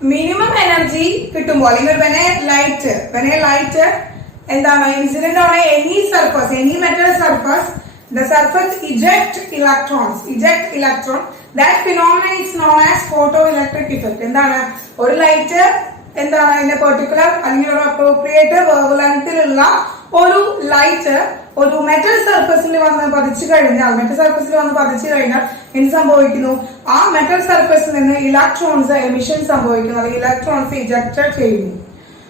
minimum energy കിട്ടുമ്പോൾ അല്ലെങ്കിൽ when a light എന്താണ് incident on any surface, any metal surface, the surface eject electron. That phenomenon is known as photoelectric effect. എന്താണ് ഒരു light എന്താണ് in a particular അല്ലെങ്കിൽ ഒരു appropriate wavelength ഉള്ള ഒരു ലൈറ്റ് ഒരു മെറ്റൽ സർഫസിൽ വന്ന് പതിച്ചു കഴിഞ്ഞാൽ എന്ത് സംഭവിക്കുന്നു? ആ മെറ്റൽ സർഫസിൽ നിന്ന് ഇലക്ട്രോൺസ് എമിഷൻ സംഭവിക്കുന്നു, അല്ലെങ്കിൽ ഇലക്ട്രോൺസ് ഇജക്ട് ചെയ്യുന്നു.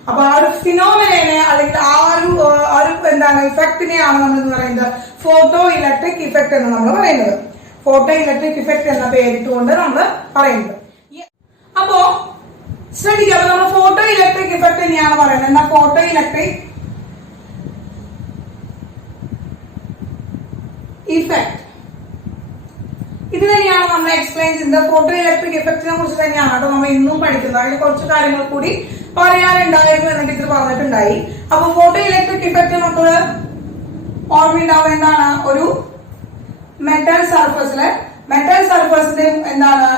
അപ്പൊ ആ ഒരു ഫിനോമിനെ അല്ലെങ്കിൽ ആ ഒരു എന്താണ് ഇഫക്റ്റിനെയാണ് നമ്മൾ എന്ന് പറയുന്നത് ഫോട്ടോ ഇലക്ട്രിക് ഇഫക്റ്റ് എന്ന് നമ്മൾ പറയുന്നത്. ഫോട്ടോ ഇലക്ട്രിക് ഇഫക്റ്റ് എന്ന പേരിട്ടുകൊണ്ട് നമ്മൾ പറയുന്നത്. അപ്പോ ശ്രദ്ധിക്കുക, അപ്പൊ നമ്മൾ ഫോട്ടോ ഇലക്ട്രിക് ഇഫക്റ്റ് തന്നെയാണ് പറയുന്നത്. എന്താ ഫോട്ടോ ഇലക്ട്രിക് ഇഫക്റ്റ്? ഇത് തന്നെയാണ് നമ്മൾ എക്സ്പ്ലെയിൻ ചെയ്യുന്നത്. ഫോട്ടോ ഇലക്ട്രിക് ഇഫക്റ്റിനെ കുറിച്ച് തന്നെയാണ് കേട്ടോ നമ്മൾ ഇന്നും പഠിക്കുന്നത്. അതിൽ കുറച്ച് കാര്യങ്ങൾ കൂടി പറയാനുണ്ടായിരുന്നു എന്നൊക്കെ ഇത് പറഞ്ഞിട്ടുണ്ടായി. അപ്പൊ ഫോട്ടോ ഇലക്ട്രിക് ഇഫക്റ്റ് നമുക്ക് ഓർമ്മയുണ്ടാവും. എന്താണ് ഒരു മെറ്റൽ സർഫസിന്റെ എന്താണ്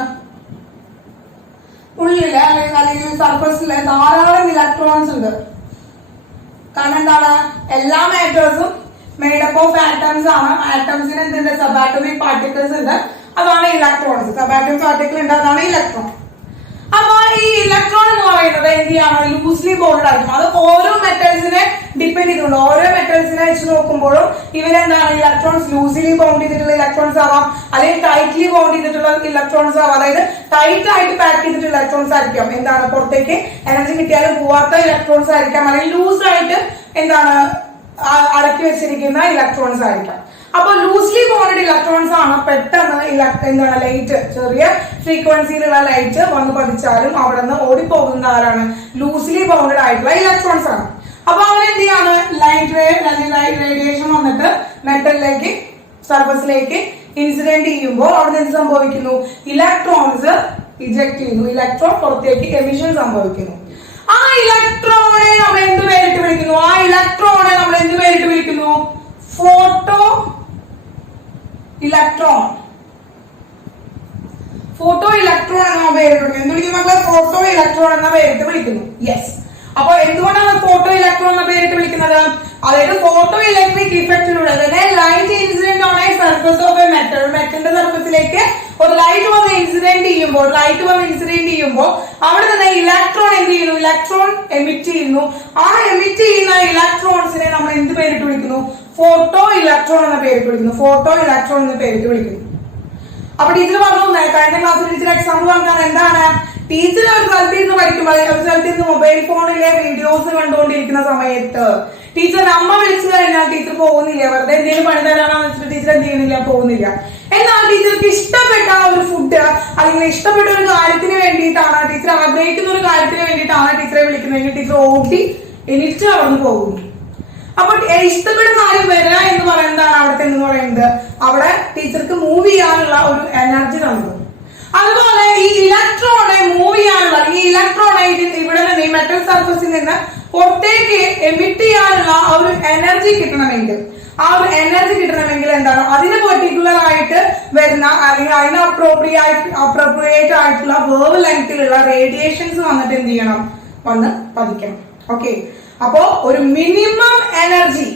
ഉള്ളില് അല്ലെങ്കിൽ സർഫസില് ധാരാളം ഇലക്ട്രോൺസ് ഉണ്ട്. കാരണം എന്താണ് എല്ലാ മാറ്റേഴ്സും made up of atoms ആണ്. ആറ്റംസിന് എന്തുണ്ട്? സബാറ്റോമിക് പാർട്ടിക്കിൾസ് ഉണ്ട്, അതാണ് ഇലക്ട്രോൺസ്. സബാറ്റോമിക് പാർട്ടിക്കിൾ ഉണ്ട്, അതാണ് ഇലക്ട്രോൺ. അപ്പൊ ഈ ഇലക്ട്രോൺ എന്ന് പറയുന്നത് എന്ത് ചെയ്യാണ്? ലൂസ്ലി ബോണ്ടഡ് ആയിരിക്കും. അത് ഓരോ മെറ്റൽസിനെ ഡിപ്പെൻഡ് ചെയ്തിട്ടുണ്ട്. ഓരോ മെറ്റൽസിനെ വെച്ച് നോക്കുമ്പോഴും ഇവരെന്താണ് ഇലക്ട്രോൺസ് ലൂസിലി ബൗണ്ട് ചെയ്തിട്ടുള്ള ഇലക്ട്രോൺസ് ആവാം, അല്ലെങ്കിൽ ടൈറ്റ്ലി ബൗണ്ട് ചെയ്തിട്ടുള്ള ഇലക്ട്രോൺസ് ആവാം. അതായത് ടൈറ്റ് ആയിട്ട് പാക്ക് ചെയ്തിട്ടുള്ള ഇലക്ട്രോൺസ് ആയിരിക്കാം. എന്താണ് പുറത്തേക്ക് എനർജി കിട്ടിയാലും പോവാത്ത ഇലക്ട്രോൺസ് ആയിരിക്കാം, അല്ലെങ്കിൽ ലൂസ് ആയിട്ട് എന്താണ് അടക്കി വെച്ചിരിക്കുന്ന ഇലക്ട്രോൺസ് ആയിരിക്കാം. അപ്പൊ ലൂസ്ലി ബോണ്ടഡ് ഇലക്ട്രോൺസ് ആണ് പെട്ടെന്ന് എന്താണ് ലൈറ്റ്, ചെറിയ ഫ്രീക്വൻസിയിലുള്ള ലൈറ്റ് വന്ന് പതിച്ചാലും അവിടെ നിന്ന് ഓടിപ്പോകുന്ന ആരാണ്? ലൂസ്ലി ബൗണ്ടഡ് ആയിട്ടുള്ള ഇലക്ട്രോൺസ് ആണ്. അപ്പൊ അങ്ങനെ എന്ത് ചെയ്യാണ്? ലൈറ്റ് റേഡിയേഷൻ വന്നിട്ട് മെറ്റലിലേക്ക് സർഫസിലേക്ക് ഇൻസിഡന്റ് ചെയ്യുമ്പോൾ അവിടെ എന്ത് സംഭവിക്കുന്നു? ഇലക്ട്രോൺസ് ഇജക്ട് ചെയ്യുന്നു, ഇലക്ട്രോൺ പുറത്തേക്ക് എമിഷൻ സംഭവിക്കുന്നു. ആ ഇലക്ട്രോണെ നമ്മൾ എന്ത് പേരിട്ട് വിളിക്കുന്നു? Photo electron. എന്ന പേരിട്ട് വിളിക്കുന്നു. എന്ത് വിളിക്കും മക്കളെ? ഫോട്ടോ ഇലക്ട്രോൺ എന്ന പേരിട്ട് വിളിക്കുന്നു. യെസ്. അപ്പൊ എന്തുകൊണ്ടാണ് ഫോട്ടോ ഇലക്ട്രോൺ എന്ന പേരിട്ട് വിളിക്കുന്നത്? അതായത് ഫോട്ടോ ഇലക്ട്രിക് ഇഫക്റ്റിലൂടെ light incident on a surface of a മെറ്റലിന്റെ സർഫസിലേക്ക് ഒരു ലൈറ്റ് വന്ന് ഇൻസിഡന്റ് ചെയ്യുമ്പോൾ അവിടെ നിന്ന് ഇലക്ട്രോൺ എന്ത് ചെയ്യുന്നു? ഇലക്ട്രോൺ എമിറ്റ് ചെയ്യുന്നു. ആ എമിറ്റ് ചെയ്യുന്ന ഇലക്ട്രോൺസിനെ നമ്മൾ എന്ത് പേരിട്ട് വിളിക്കുന്നു? ഫോട്ടോ ഇലക്ട്രോൺ എന്ന പേരിട്ട് വിളിക്കുന്നു. അപ്പൊ ടീച്ചർ പറഞ്ഞു, കഴിഞ്ഞ ക്ലാസ്സിൽ ടീച്ചർ എക്സാമ്പിൾ പറഞ്ഞാൽ എന്താണ്? ടീച്ചർ ഒരു സ്ഥലത്ത് ഇരുന്ന് പഠിക്കുമ്പോൾ, ഒരു സ്ഥലത്ത് ഇരുന്ന് മൊബൈൽ ഫോണിലെ വീഡിയോസ് കണ്ടുകൊണ്ടിരിക്കുന്ന സമയത്ത് ടീച്ചറിന്റെ അമ്മ വിളിച്ചു കഴിഞ്ഞാൽ ടീച്ചർ പോകുന്നില്ല. വെറുതെ എന്തെങ്കിലും പണി തരാനാന്ന് വെച്ചിട്ട് ടീച്ചർ എന്ത് ചെയ്യുന്നില്ല? പോകുന്നില്ല. എന്നാൽ ടീച്ചർക്ക് ഇഷ്ടപ്പെട്ട ഒരു ഫുഡ് അല്ലെങ്കിൽ ഇഷ്ടപ്പെട്ട ഒരു കാര്യത്തിന് വേണ്ടിയിട്ടാണ്, ടീച്ചർ ആഗ്രഹിക്കുന്ന ഒരു കാര്യത്തിന് വേണ്ടിയിട്ടാണ് ടീച്ചറെ വിളിക്കുന്നതെങ്കിൽ ടീച്ചർ ഓടി എണീറ്റ് അവിടെ പോകുന്നു. അപ്പൊ ഇഷ്ടപ്പെട്ട കാര്യം വരിക എന്ന് പറയുന്നതാണ് അവിടുത്തെ എന്ന് പറയുന്നത്. അവിടെ ടീച്ചർക്ക് മൂവ് ചെയ്യാനുള്ള ഒരു എനർജി നൽകും. അതുപോലെ ഈ ഇലക്ട്രോണെ മൂവ് ചെയ്യാനുള്ള, ഈ ഇലക്ട്രോണെ ഇവിടെ നിന്ന് ഈ മെറ്റൽ സർഫസിൽ നിന്ന് പുറത്തേക്ക് എമിറ്റ് ചെയ്യാനുള്ള ആ ഒരു എനർജി കിട്ടണമെങ്കിൽ എന്താണ്? അതിന് പെർട്ടിക്കുലർ ആയിട്ട് വരുന്ന അല്ലെങ്കിൽ അതിന് അപ്രോപ്രിയേറ്റ് ആയിട്ടുള്ള വേവ് ലെങ്തിലുള്ള റേഡിയേഷൻസ് വന്നിട്ട് എന്ത് ചെയ്യണം? വന്ന് പതിക്കണം. ഓക്കെ. അപ്പോ ഒരു minimum energy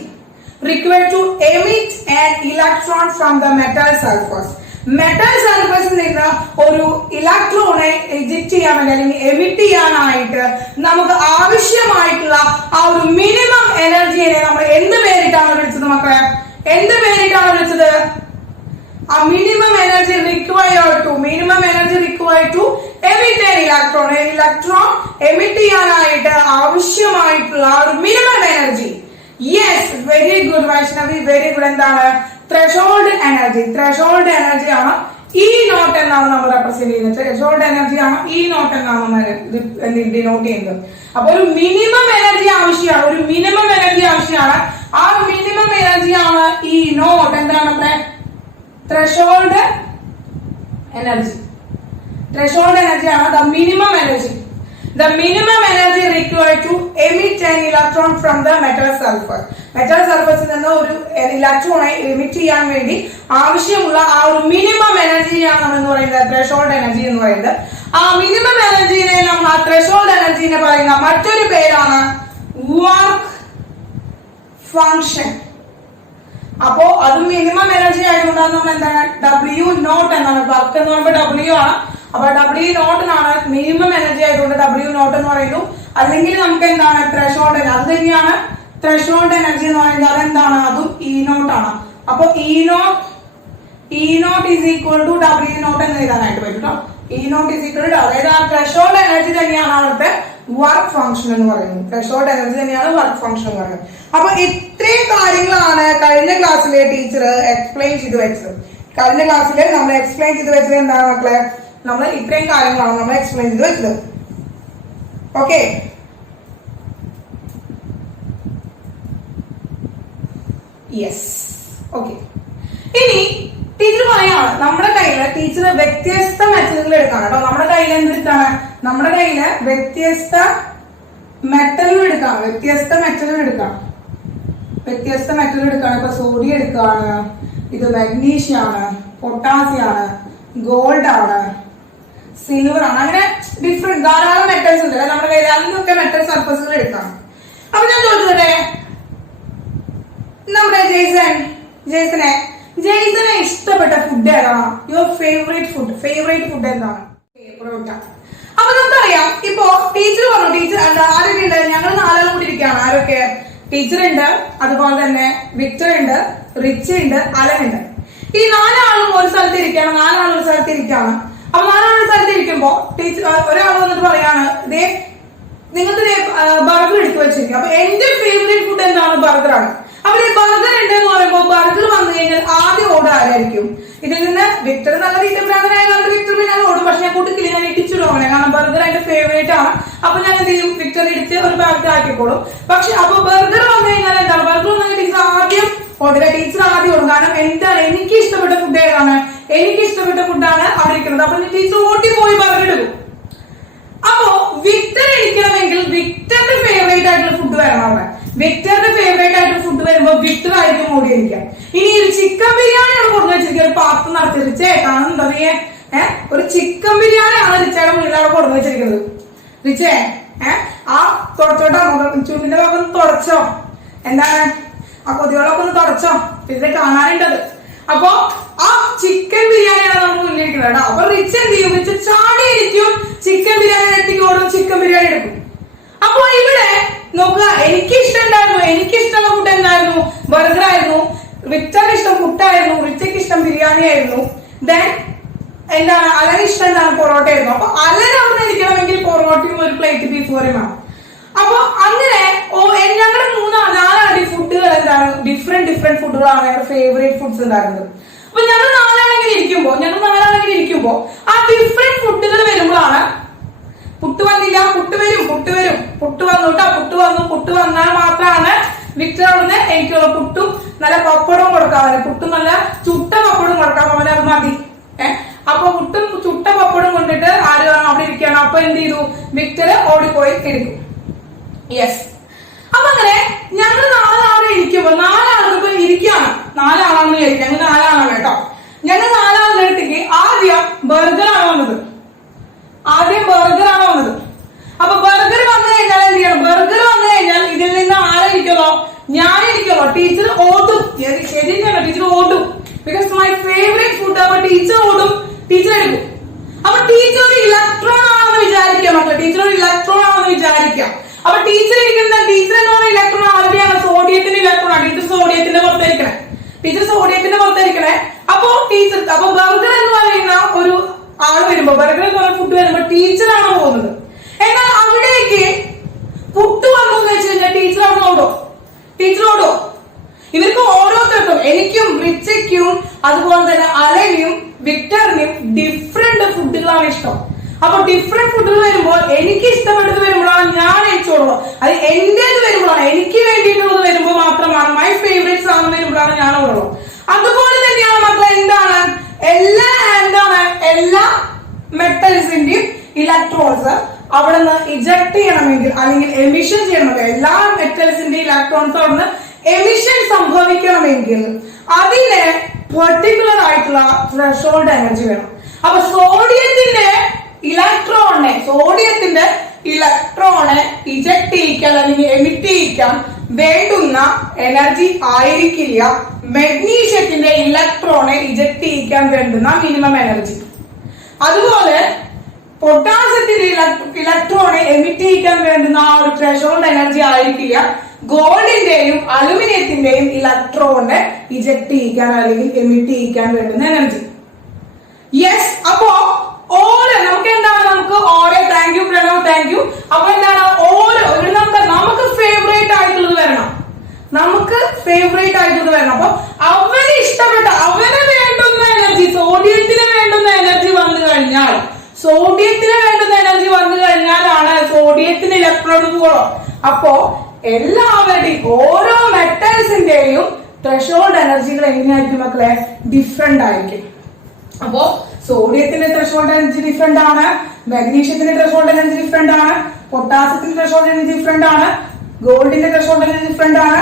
required to emit an electron from the metal surface. Metal സർഫസിൽ നിന്ന് ഒരു ഇലക്ട്രോണെ എജിക്ട് ചെയ്യാൻ വേണ്ടി അല്ലെങ്കിൽ എമിറ്റ് ചെയ്യാനായിട്ട് നമുക്ക് ആവശ്യമായിട്ടുള്ള ആ ഒരു മിനിമം എനർജിയെ നമ്മൾ എന്ത് പേരിട്ടാണ് വിളിച്ചത് മക്കളെ? ആ minimum energy required to emit an electron. Electron emit ചെയ്യാനായിട്ട് ആവശ്യമായിട്ടുള്ള ഒരു minimum energy. Yes, very good Vaishnavi, very good. എന്താണ്? ത്രെഷോൾഡ് എനർജി ആണ് ഇ നോട്ട് എന്നാണ് നമ്മൾ റെപ്രസെന്റ് ചെയ്യുന്നത്. ത്രെഷോൾഡ് എനർജി ആണ് ഇ നോട്ട് എന്നാണ് നമ്മൾ ഡിനോട്ട് ചെയ്യുന്നത്. അപ്പൊ ഒരു മിനിമം എനർജി ആവശ്യമാണ്. ആ മിനിമം എനർജിയാണ് ഇ നോട്ട്. എന്താണ്? ത്രെഷോൾഡ് എനർജിയാണ് the minimum energy. The minimum energy required to emit an electron from the metal surface. Metal സർഫസിൽ നിന്ന് ഒരു ഇലക്ട്രോണെ എമിറ്റ് ചെയ്യാൻ വേണ്ടി ആവശ്യമുള്ള ആ ഒരു മിനിമം എനർജിയാണ് നമ്മൾ എന്ന് പറയുന്നത് ത്രെഷോൾഡ് എനർജി എന്ന് പറയുന്നത്. ആ മിനിമം എനർജിനെ നമ്മൾ ആ ത്രെഷോൾഡ് എനർജിനെ പറയുന്ന മറ്റൊരു പേരാണ് വർക്ക് ഫംഗ്ഷൻ. അപ്പോ അത് മിനിമം എനർജി ആയതുകൊണ്ടാണ് നമ്മൾ എന്താണ് W0 എന്നാണ്. വർക്ക് എന്ന് പറയുമ്പോൾ W ആണ്. അപ്പൊ W0 എന്നാണ് മിനിമം എനർജി ആയതുകൊണ്ട് W0 എന്ന് പറയുന്നു. അല്ലെങ്കിൽ നമുക്ക് എന്താണ് ത്രെഷോൾഡ് എനർജി, അത് തന്നെയാണ് ത്രെഷോൾഡ് എനർജി എന്ന് പറയുന്നത്. അതെന്താണ്, അതും E0 ആണ്. അപ്പൊ E0 is equal to W0 എന്ന് എഴുതാനായിട്ട് പറ്റും കേട്ടോ. E0 ഈസ് ഈക്വൽ ടു, അതായത് ആ ത്രെഷോൾഡ് എനർജി തന്നെയാണ് അവിടുത്തെ വർക്ക് ഫംഗ്ഷൻ എന്ന് പറയുന്നത്. ത്രെഷോൾഡ് എനർജി തന്നെയാണ് വർക്ക് ഫംഗ്ഷൻ എന്ന് പറയുന്നത്. അപ്പൊ ഇത്രയും കാര്യങ്ങളാണ് കഴിഞ്ഞ ക്ലാസ്സിലെ ടീച്ചർ എക്സ്പ്ലെയിൻ ചെയ്ത് വെച്ചത്. കഴിഞ്ഞ ക്ലാസ്സിൽ നമ്മൾ എക്സ്പ്ലെയിൻ ചെയ്ത് വെച്ചത് എന്താണ് മക്കളെ, നമ്മൾ ഇത്രയും കാര്യങ്ങളാണ് നമ്മൾ എക്സ്പ്ലെയിൻ ചെയ്ത് വെച്ചത്. Okay, yes, okay. ഇനി ടീച്ചർ പറയാണ് നമ്മുടെ കയ്യില് ടീച്ചർ വ്യത്യസ്ത മെറ്റലുകൾ എടുക്കാണ് കേട്ടോ. നമ്മുടെ കയ്യിൽ എന്തെടുക്കാണ്, നമ്മുടെ കയ്യില് വ്യത്യസ്ത മെറ്റലുകൾ എടുക്കാണ്. ഇപ്പൊ സോഡിയം എടുക്കാണ്, ഇത് മഗ്നീഷ്യം ആണ്, പൊട്ടാസ്യം ആണ്, ഗോൾഡ് ആണ്, സിൽവർ ആണ്, അങ്ങനെ ഡിഫറെന്റ് ധാരാളം മെറ്റൽസ് ഉണ്ട് നമ്മുടെ കയ്യിൽ. അതിനൊക്കെ മെറ്റൽ സർഫസുകൾ എടുക്കാം. അപ്പൊ ഞാൻ ചോദിച്ചോട്ടെ, നമ്മുടെ ജെയ്സനെ ഇഷ്ടപ്പെട്ട ഫുഡ് ഏതാണ്? യുവർ ഫേവറേറ്റ് ഫുഡ് എന്താണ്? പൊറോട്ട. അപ്പൊ നമുക്കറിയാം, ഇപ്പൊ ടീച്ചർ പറഞ്ഞു, ടീച്ചർ ആരൊക്കെ ഉണ്ട്, ഞങ്ങൾ 4 ആളും കൂടി ഇരിക്കുകയാണ്. ആരൊക്കെ? ടീച്ചർ ഉണ്ട്, അതുപോലെ തന്നെ വിക്ടർ ഉണ്ട്, റിച്ച് ഉണ്ട്, അലൻ ഉണ്ട്. ഈ 4 ആളും ഒരു സ്ഥലത്ത് ഇരിക്കുകയാണ്. 4 ആളും ഒരു സ്ഥലത്ത് ഇരിക്കുകയാണ്. അപ്പൊ 4 ആളും ഒരു സ്ഥലത്ത് ഇരിക്കുമ്പോ ടീച്ചർ ഒരാൾ വന്നിട്ട് പറയാണ്, ഇതേ നിങ്ങൾക്ക് ബർഗർ എടുത്തു വെച്ചിരിക്കും. അപ്പൊ എന്റെ ഫേവറേറ്റ് ഫുഡ് എന്താണ്? ബർഗറാണ്. അപ്പൊ ഈ ബർഗർ ഉണ്ടെന്ന് പറയുമ്പോൾ ബർഗർ വന്നു കഴിഞ്ഞാൽ ആദ്യം ഓർഡർ ആരായിരിക്കും? ഇതിൽ നിന്ന് വിക്ടർ നല്ല തീറ്റപ്രാന്തനായതുകൊണ്ട് വിക്ടർ പിന്നെ ഓടും. പക്ഷെ ഞാൻ കൂട്ടിക്കില്ല, ഞാൻ ഇടിച്ചിടുവാണ്, കാരണം ബർഗർ എന്റെ ഫേവറേറ്റ് ആണ്. അപ്പൊ ഞാൻ എന്ത് ചെയ്യും, വിക്ടർ ഇടിച്ച് ഒരു ഭാഗത്ത് ആക്കിക്കോളും. പക്ഷെ അപ്പൊ ബർഗർ വന്നു കഴിഞ്ഞാൽ എന്താണ്, ബർഗർ വന്നു ടീച്ചർ ആദ്യം ഓർഡർ, ടീച്ചർ ആദ്യം ഓടും. കാരണം എന്താണ്, എനിക്ക് ഇഷ്ടപ്പെട്ട ഫുഡ് ഏതാണ്? എനിക്ക് ഇഷ്ടപ്പെട്ട ഫുഡാണ് അവിടെ ഇരിക്കുന്നത്. അപ്പൊ ടീച്ചർ ഓട്ടി പോയി ബർഗർ എടുക്കും. അപ്പോ വിക്ടർ ഇരിക്കണമെങ്കിൽ വിക്ടറിന്റെ ഫേവറേറ്റ് ആയിട്ടുള്ള ഫുഡ് വരണം അവിടെ. വിക്ടറിന്റെ ഫേവറേറ്റ് ആയിട്ടുള്ള ഫുഡ് വരുമ്പോ വിക്ടർ ആയിരിക്കും ഓടിയിരിക്കാം. ഇനി ഒരു ചിക്കൻ ബിരിയാണി ആണ് കൊണ്ടു വെച്ചിരിക്കുക, ഒരു പാത്രം നടത്തി റിച്ചേ കാണുന്നുണ്ടോ നീ? ഒരു ചിക്കൻ ബിരിയാണി ആണ് റിച്ചയുടെ മുന്നിൽ അവിടെ കൊണ്ടു വെച്ചിരിക്കുന്നത്. റിച്ചേ ആ തുടച്ചോട്ടോ, ചുണ്ടിന്റെ ഭാഗം ഒന്ന് തുടച്ചോ, എന്താണ് ആ കൊതികളൊക്കെ ഒന്ന് തുടച്ചോ, ഇതിനെ കാണാനുണ്ടത്. അപ്പൊ ആ ചിക്കൻ ബിരിയാണിയാണ് നമ്മൾ മുന്നിലിരിക്കുന്നത് കേട്ടോ. അപ്പൊ റിച്ച് എന്ത് ചെയ്യും, റിച്ച് ചാടിയിരിക്കും, ചിക്കൻ ബിരിയാണി എത്തിക്കോടും, ചിക്കൻ ബിരിയാണി എടുക്കും. അപ്പൊ ഇവിടെ നോക്കുക, എനിക്കിഷ്ടമുള്ള ഫുഡ് എന്തായിരുന്നു? ബർഗർ ആയിരുന്നു. വിക്ടറിന് ഇഷ്ടം പുട്ടായിരുന്നു, റിച്ചയ്ക്ക് ഇഷ്ടം ബിരിയാണി ആയിരുന്നു. ദെൻ എന്താണ് അലന് ഇഷ്ടം എന്താണ്? പൊറോട്ട ആയിരുന്നു. അപ്പൊ അലൻ അവിടെ ഇരിക്കണമെങ്കിൽ പൊറോട്ടയും ഒരു പ്ലേറ്റ് ബീഫ് കറിയും വേണം. അപ്പൊ അങ്ങനെ ഞങ്ങളുടെ 4 ഫുഡുകൾ എന്താണ് ഡിഫറെന്റ് ഫുഡുകളാണ് ഞങ്ങളുടെ ഫേവറേറ്റ് ഫുഡ്സ് ഉണ്ടായിരുന്നത്. അപ്പൊ ഞങ്ങൾ 4 ആളെങ്കിലും ഇരിക്കുമ്പോ ആ ഡിഫറെന്റ് ഫുഡുകൾ വരുമ്പോഴാണ് പുട്ട് വന്നില്ല, പുട്ട് വന്നാൽ മാത്രമാണ് വിക്ടർ അവിടുന്ന് എനിക്കുള്ള പുട്ടും നല്ല പപ്പടവും കൊടുക്കാം. പുട്ടും നല്ല ചുട്ട പപ്പടവും കൊടുക്കാം, അവന് അത് മതി. അപ്പൊ പുട്ടും ചുട്ട പപ്പടവും കൊണ്ടിട്ട് ആര് അവിടെ ഇരിക്കുകയാണ്. അപ്പൊ എന്ത് ചെയ്തു, വിക്ടർ ഓടിപ്പോയി എടുക്കും. യെസ്. അപ്പൊ അങ്ങനെ ഞങ്ങൾ 4 ആളെ ഇരിക്കുമ്പോ 4 ആളുകൾ ഇരിക്കുകയാണ്. 4 ആളാണെന്ന് വിചാരിക്കും, ഞങ്ങൾ 4 ആളാണ് കേട്ടോ. ഞങ്ങൾ 4 ആളുടെ അടുത്തേക്ക് ആദ്യം ബർഗറാണ് വന്നത്. അപ്പൊ ബർഗർ വന്നു കഴിഞ്ഞാൽ എന്ത് ചെയ്യണം? ബർഗർ വന്നു കഴിഞ്ഞാൽ ഇതിൽ നിന്ന് ആരായിരിക്കുമല്ലോ? ഞാനിരിക്കുമല്ലോ. ടീച്ചർ ഓടും, ശരിയല്ല, ടീച്ചർ ഓടും. Because my favourite food. അപ്പൊ ടീച്ചർ ഓടും, ടീച്ചർ എടുക്കും. അപ്പൊ ടീച്ചർ ഒരു ഇലക്ട്രോൺ ആണെന്ന് വിചാരിക്കാം മക്കളെ. അപ്പൊ ടീച്ചർ ഇരിക്കുന്ന ടീച്ചർ എന്ന് പറയുന്ന ഇലക്ട്രോൺ ആരുടെയാണ്? സോഡിയത്തിന്റെ ഇലക്ട്രോൺ ആണ്. ടീച്ചർ സോഡിയത്തിന്റെ പുറത്തായിരിക്കണേ. അപ്പൊ ബർഗർ എന്ന് പറയുന്ന ഒരു ആള് വരുമ്പോ, ബർഗർ എന്ന് പറയുന്ന ഫുഡ് വരുമ്പോ ടീച്ചറാണ് പോകുന്നത്. എന്നാൽ അവിടേക്ക് പുട്ട് വന്നു എന്ന് വെച്ച് കഴിഞ്ഞാൽ ടീച്ചർ ഓടോ? ഇവർക്ക് ഓരോരുത്തർക്കും, എനിക്കും റിച്ചയ്ക്കും അതുപോലെ തന്നെ അലനും വിക്ടറിനും ഡിഫറെന്റ് ഫുഡുകളാണ് ഇഷ്ടം. അപ്പൊ ഡിഫറെന്റ് ഫുഡുകൾ വരുമ്പോൾ എനിക്ക് ഇഷ്ടപ്പെട്ടത് വരുമ്പോഴാണ് ഞാൻ അയച്ചോടുള്ളൂ. അത് എന്റേത് വരുമ്പോഴാണ്, എനിക്ക് വേണ്ടിയിട്ടുള്ളത് വരുമ്പോൾ മാത്രമാണ്, മൈ ഫേവറേറ്റ് സാധനം വരുമ്പോഴാണ് ഞാൻ ഓടുള്ളൂ. അതുപോലെ തന്നെയാണ് മക്കളെ എന്താണ് എല്ലാ മെറ്റൽസിന്റെയും ഇലക്ട്രോൺസ് അവിടെ നിന്ന് ഇജക്ട് ചെയ്യണമെങ്കിൽ അല്ലെങ്കിൽ എമിഷൻ ചെയ്യണമെങ്കിൽ, എല്ലാ മെറ്റൽസിന്റെയും ഇലക്ട്രോൺസ് അവിടെ നിന്ന് എമിഷൻ സംഭവിക്കണമെങ്കിൽ അതിന് പെർട്ടിക്കുലർ ആയിട്ടുള്ള ത്രെഷോൾഡ് എനർജി വേണം. അപ്പൊ സോഡിയത്തിന്റെ ഇലക്ട്രോണെ ഇജക്ട് ചെയ്യിക്കാൻ അല്ലെങ്കിൽ എമിറ്റ് ചെയ്യിക്കാൻ വേണ്ടുന്ന എനർജി ആയിരിക്കില്ല മെഗ്നീഷ്യത്തിന്റെ ഇലക്ട്രോണെ ഇജക്ട് ചെയ്യിക്കാൻ വേണ്ടുന്ന മിനിമം എനർജി. അതുപോലെ പൊട്ടാസ്യത്തിന്റെ ഇലക്ട്രോണെ എമിറ്റ് ചെയ്യിക്കാൻ വേണ്ടുന്ന ആ ഒരു ത്രെഷോൾഡ് എനർജി ആയിരിക്കില്ല ഗോൾഡിന്റെയും അലുമിനിയത്തിന്റെയും ഇലക്ട്രോണെ ഇജക്ട് ചെയ്യിക്കാൻ അല്ലെങ്കിൽ എമിറ്റ് ചെയ്യിക്കാൻ വേണ്ടുന്ന എനർജി. യെസ്, അപ്പോ ഓരോ നമുക്ക് എന്താണ് നമുക്ക് ഓരോ thank you Pranav thank you. അപ്പൊ എന്താണ് ഓരോ ഇവിടെ നമുക്ക് ഫേവറേറ്റ് ആയിട്ടുള്ളത് വരണം, നമുക്ക് ഫേവറേറ്റ് ആയിട്ടുള്ളത് വരണം. അപ്പൊ അവന് ഇഷ്ടപ്പെട്ട അവന് വേണ്ടുന്ന എനർജി സോഡിയത്തിന് വേണ്ടുന്ന എനർജി വന്നു കഴിഞ്ഞാൽ ആണ് സോഡിയത്തിന് ഇലക്ട്രോൺ പോകണം. അപ്പോ എല്ലാവരുടെയും ഓരോ മെറ്റൽസിന്റെയും ത്രെഷോൾഡ് എനർജികൾ എങ്ങനെയായിരിക്കും മക്കളെ? ഡിഫറെന്റ് ആയിരിക്കും. അപ്പോ സോഡിയത്തിന്റെ ത്രെഷോൾഡ് എനർജി ഡിഫറെന്റ് ആണ്, മാഗ്നീഷ്യത്തിന്റെ ത്രെഷോൾഡ് എനർജി ഡിഫറെന്റ് ആണ്, പൊട്ടാസ്യത്തിന്റെ ത്രെഷോൾഡ് എനർജി ഡിഫറെന്റ് ആണ്, ഗോൾഡിന്റെ ത്രെഷോൾഡ് എനർജി ഡിഫറെന്റ് ആണ്,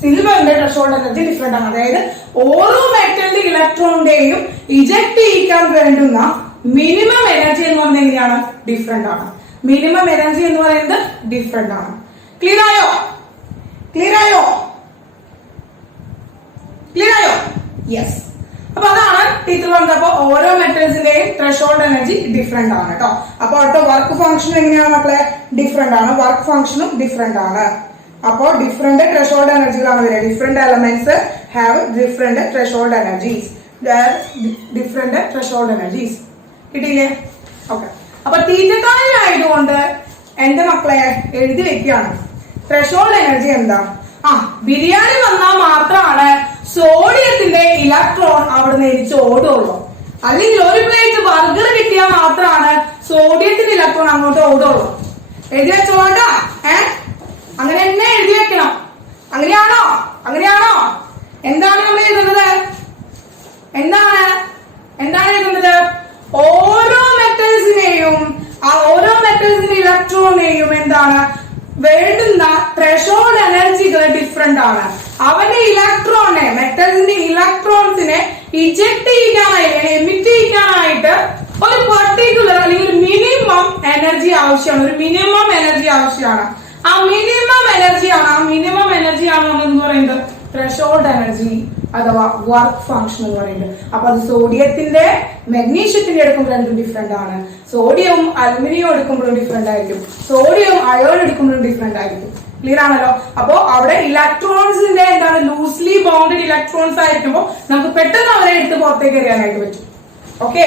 സിൽവറിന്റെ ത്രെഷോൾഡ് എനർജി ഡിഫറെന്റ് ആണ്. അതായത് ഓരോ മെറ്റലിന്റെ ഇലക്ട്രോണിന്റെയും ഇജക്ട് ചെയ്യിക്കാൻ വേണ്ടുന്ന മിനിമം എനർജി എന്ന് പറഞ്ഞാൽ എങ്ങനെയാണ്? ഡിഫറെന്റ് ആണ്. മിനിമം എനർജി എന്ന് പറയുന്നത് ഡിഫറെന്റ് ആണ്. ക്ലിയർ ആയോ? യെസ്. അപ്പൊ അതാണ് ടീച്ചർ പറഞ്ഞത്. അപ്പൊ ഓരോ മെറ്റൽസിന്റെയും ത്രെഷോൾഡ് എനർജി ഡിഫറെന്റ് ആണ് കേട്ടോ. അപ്പൊ അടുത്ത വർക്ക് ഫംഗ്ഷൻ എങ്ങനെയാണ് മക്കളെ? ഡിഫറെന്റ് ആണ്. വർക്ക് ഫംഗ്ഷനും ഡിഫറെന്റ് ആണ്. അപ്പോ ഡിഫറെന്റ് ത്രെഷോൾഡ് എനർജികളാണ് വരിക. Different elements have different threshold energies. കിട്ടിയില്ലേ? ഓക്കെ. അപ്പൊ തീറ്റക്കാരനായതുകൊണ്ട് എന്റെ മക്കളെ എഴുതി വെക്കുകയാണ് ത്രെഷോൾഡ് എനർജി എന്താ? ബിരിയാണി വന്നാൽ മാത്രമാണ് സോഡിയത്തിന്റെ ഇലക്ട്രോൺ അവിടെ നിന്ന് എരിച്ച് ഓടുള്ളൂ. അല്ലെങ്കിൽ ഒരു പ്ലേറ്റ് ബർഗർ കിട്ടിയാൽ മാത്രമാണ് സോഡിയത്തിന്റെ ഇലക്ട്രോൺ അങ്ങോട്ട് ഓടുള്ളൂ. എഴുതി വെച്ചോണ്ടാ. അങ്ങനെ തന്നെ എഴുതി വെക്കണം. അങ്ങനെയാണോ? എന്താണ് നമ്മൾ എഴുതുന്നത്? എന്താണ് എഴുതുന്നത്? ഓരോ മെറ്റൽസിനെയും ഇലക്ട്രോണിനെയും എന്താണ് വേണ്ടുന്ന ത്രെഷോൾഡ് എനർജികൾ ഡിഫറെന്റ് ആണ്. അവന്റെ ഇലക്ട്രോണിനെ മെറ്റൽസിന്റെ ഇലക്ട്രോൺസിനെ ഇജക്ട് ചെയ്യിക്കാനായിട്ട് എമിറ്റ് ചെയ്യിക്കാനായിട്ട് ഒരു പെർട്ടിക്കുലർ അല്ലെങ്കിൽ ഒരു മിനിമം എനർജി ആവശ്യമാണ്. ആ മിനിമം എനർജിയാണ് എന്ന് പറയുന്നത് ത്രെഷോൾഡ് എനർജി അഥവാ വർക്ക് ഫംഗ്ഷൻ എന്ന് പറയുന്നത്. അപ്പൊ അത് സോഡിയത്തിന്റെ മാഗ്നീഷ്യത്തിന്റെ എടുക്കുമ്പോൾ രണ്ടും ഡിഫറെന്റ് ആണ്. സോഡിയവും അലുമിനിയം എടുക്കുമ്പോഴും ഡിഫറെന്റ് ആയിരിക്കും, സോഡിയം അയോൺ എടുക്കുമ്പോഴും ഡിഫറെന്റ് ആയിരിക്കും. ക്ലിയർ ആണല്ലോ? അപ്പോ അവിടെ ഇലക്ട്രോൺസിന്റെ എന്താണ് ലൂസ്ലി ബൗണ്ടഡ് ഇലക്ട്രോൺസ് ആയിരിക്കുമ്പോൾ നമുക്ക് പെട്ടെന്ന് അവരെ എടുത്ത് പുറത്തേക്ക് എറിയാനായിട്ട് പറ്റും. ഓക്കെ.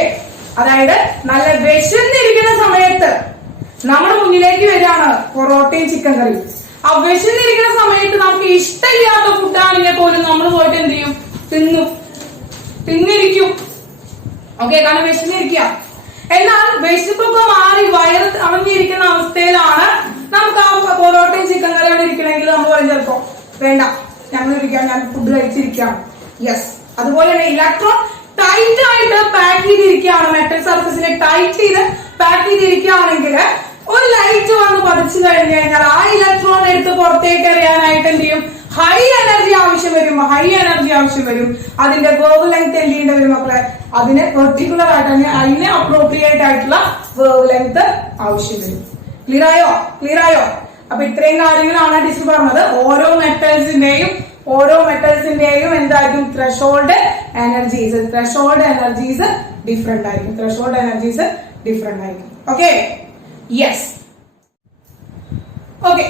അതായത് നല്ല വിശന്നിരിക്കുന്ന സമയത്ത് നമ്മുടെ മുന്നിലേക്ക് വരികയാണ് പൊറോട്ടയും ചിക്കൻ കറിയും. ആ വിശന്നിരിക്കുന്ന സമയത്ത് നമുക്ക് ഇഷ്ടമില്ലാത്ത ഫുഡാണെങ്കിൽ പോലും നമ്മൾ പോയിട്ട് എന്ത് ചെയ്യും? തിന്നിരിക്കും. ഓക്കെ. കാരണം വിശന്നിരിക്കുക. എന്നാൽ വിശപ്പൊക്കെ മാറി വയറ് അണഞ്ഞിരിക്കുന്ന അവസ്ഥയിലാണ് നമുക്ക് ആ പൊറോട്ടയും ചിക്കൻ കറി അവിടെ ഇരിക്കണമെങ്കിൽ നമ്മൾ പറയും ചിലപ്പോ വേണ്ട, ഞാൻ ഫുഡ് കഴിച്ചിരിക്കാം. യെസ്. അതുപോലെ തന്നെ ഇലക്ട്രോൺ ടൈറ്റ് ആയിട്ട് പാക്ക് ചെയ്തിരിക്കുകയാണ്, മെറ്റൽ സർഫസിനെ ടൈറ്റ് ചെയ്ത് പാക്ക് ചെയ്തിരിക്കുകയാണെങ്കിൽ ഒരു ലൈറ്റ് വന്ന് പതിച്ചു കഴിഞ്ഞു കഴിഞ്ഞാൽ ആ ഇലക്ട്രോൺ എടുത്ത് പുറത്തേക്ക് എറിയാനായിട്ട് എന്ത് ചെയ്യും? ഹൈ എനർജി ആവശ്യം വരും. അതിന്റെ വേവ് ലെങ്ത് എന്ത് ചെയ്യേണ്ടി വരും മക്കളെ? അതിന് പെർട്ടിക്കുലർ ആയിട്ട് അതിന് അപ്രോപ്രിയേറ്റ് ആയിട്ടുള്ള വേവ് ലെങ്ത് ആവശ്യം വരും. ക്ലിയർ ആയോ? അപ്പൊ ഇത്രയും കാര്യങ്ങളാണ് ടീച്ചർ പറഞ്ഞത്. ഓരോ മെറ്റൽസിന്റെയും എന്തായിരിക്കും? ത്രെഷോൾഡ് എനർജീസ് ഡിഫറെന്റ് ആയിരിക്കും. ഓക്കെ. യെസ്. ഓക്കെ.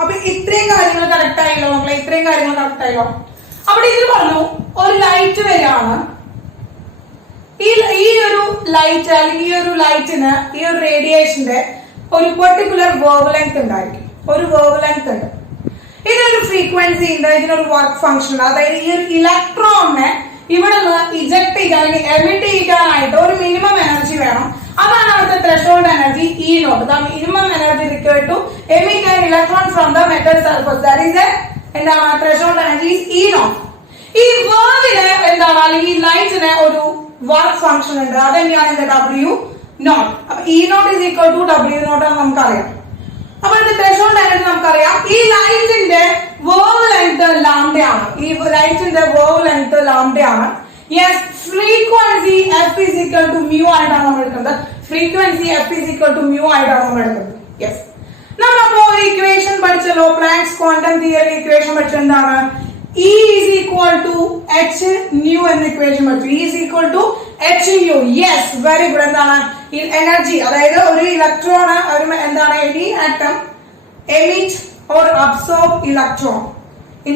അപ്പൊ ഇത്രയും കാര്യങ്ങൾ കറക്റ്റ് ആയല്ലോ മക്കളെ? അപ്പൊ ടീച്ചർ പറഞ്ഞു ഒരു ലൈറ്റ് വരികയാണ്. ഈ ഒരു ലൈറ്റ് അല്ലെങ്കിൽ ഈ ഒരു ലൈറ്റിന് ഈ ഒരു റേഡിയേഷന്റെ ഒരു പെർട്ടിക്കുലർ വേവ് ലെങ്ത് ഉണ്ടായിരിക്കും. ഇതിനൊരു ഫ്രീക്വൻസി ഉണ്ട്, ഇതിനൊരു വർക്ക് ഫംഗ്ഷൻ ഉണ്ട്. അതായത് ഈ ഒരു ഇലക്ട്രോണിനെ ഇവിടെ നിന്ന് ഇജക്ട് ചെയ്യാൻ അല്ലെങ്കിൽ എമിറ്റ് ചെയ്യിക്കാനായിട്ട് ഒരു മിനിമം എനർജി വേണം. അതാണ് അവിടുത്തെ threshold energy E0. The minimum energy required to emit an electron from the metal surface. That is എന്താണ് ത്രെഷോൾഡ് എനർജി E0. ഈ വേവിന് എന്താണ് അല്ലെങ്കിൽ ഈ ലൈറ്റിന് ഒരു വർക്ക് ഫംഗ്ഷൻ ഉണ്ട്. അതെങ്ങനെയാണ് W0. അപ്പൊ E0 is equal to W0 എന്ന് നമുക്കറിയാം. അപ്പൊ ഇത് ത്രെഷോൾഡ് എനർജി നമുക്കറിയാം. ഈ ലൈറ്റിന്റെ വേവ് ലെങ്ത് ലാംഡയാണ്. ഈ ലൈറ്റിന്റെ വേവ് ലെങ്ത് ലാംഡയാണ്. Yes, frequency f is equal to mu ആയിട്ടാണ് നമ്മൾ എടുക്കുന്നത്. Frequency f is equal to mu ആയിട്ടാണ് നമ്മൾ എടുക്കുന്നത്. യെസ്, നമ്മളപ്പോ ഒരു ഇക്വേഷൻ പഠിച്ചല്ലോ, പ്ലാങ്ക്സ് ക്വാണ്ടം തിയറി ഇക്വേഷൻ പഠിച്ചത് എന്താണ്? E is equal to h nu എന്ന ഇക്വേഷൻ പഠിച്ചു. E is equal to h nu. Yes, very good. എന്താണ് എനർജി, അതായത് ഒരു ഇലക്ട്രോൺ എന്താണ് any atom emit or absorb electron in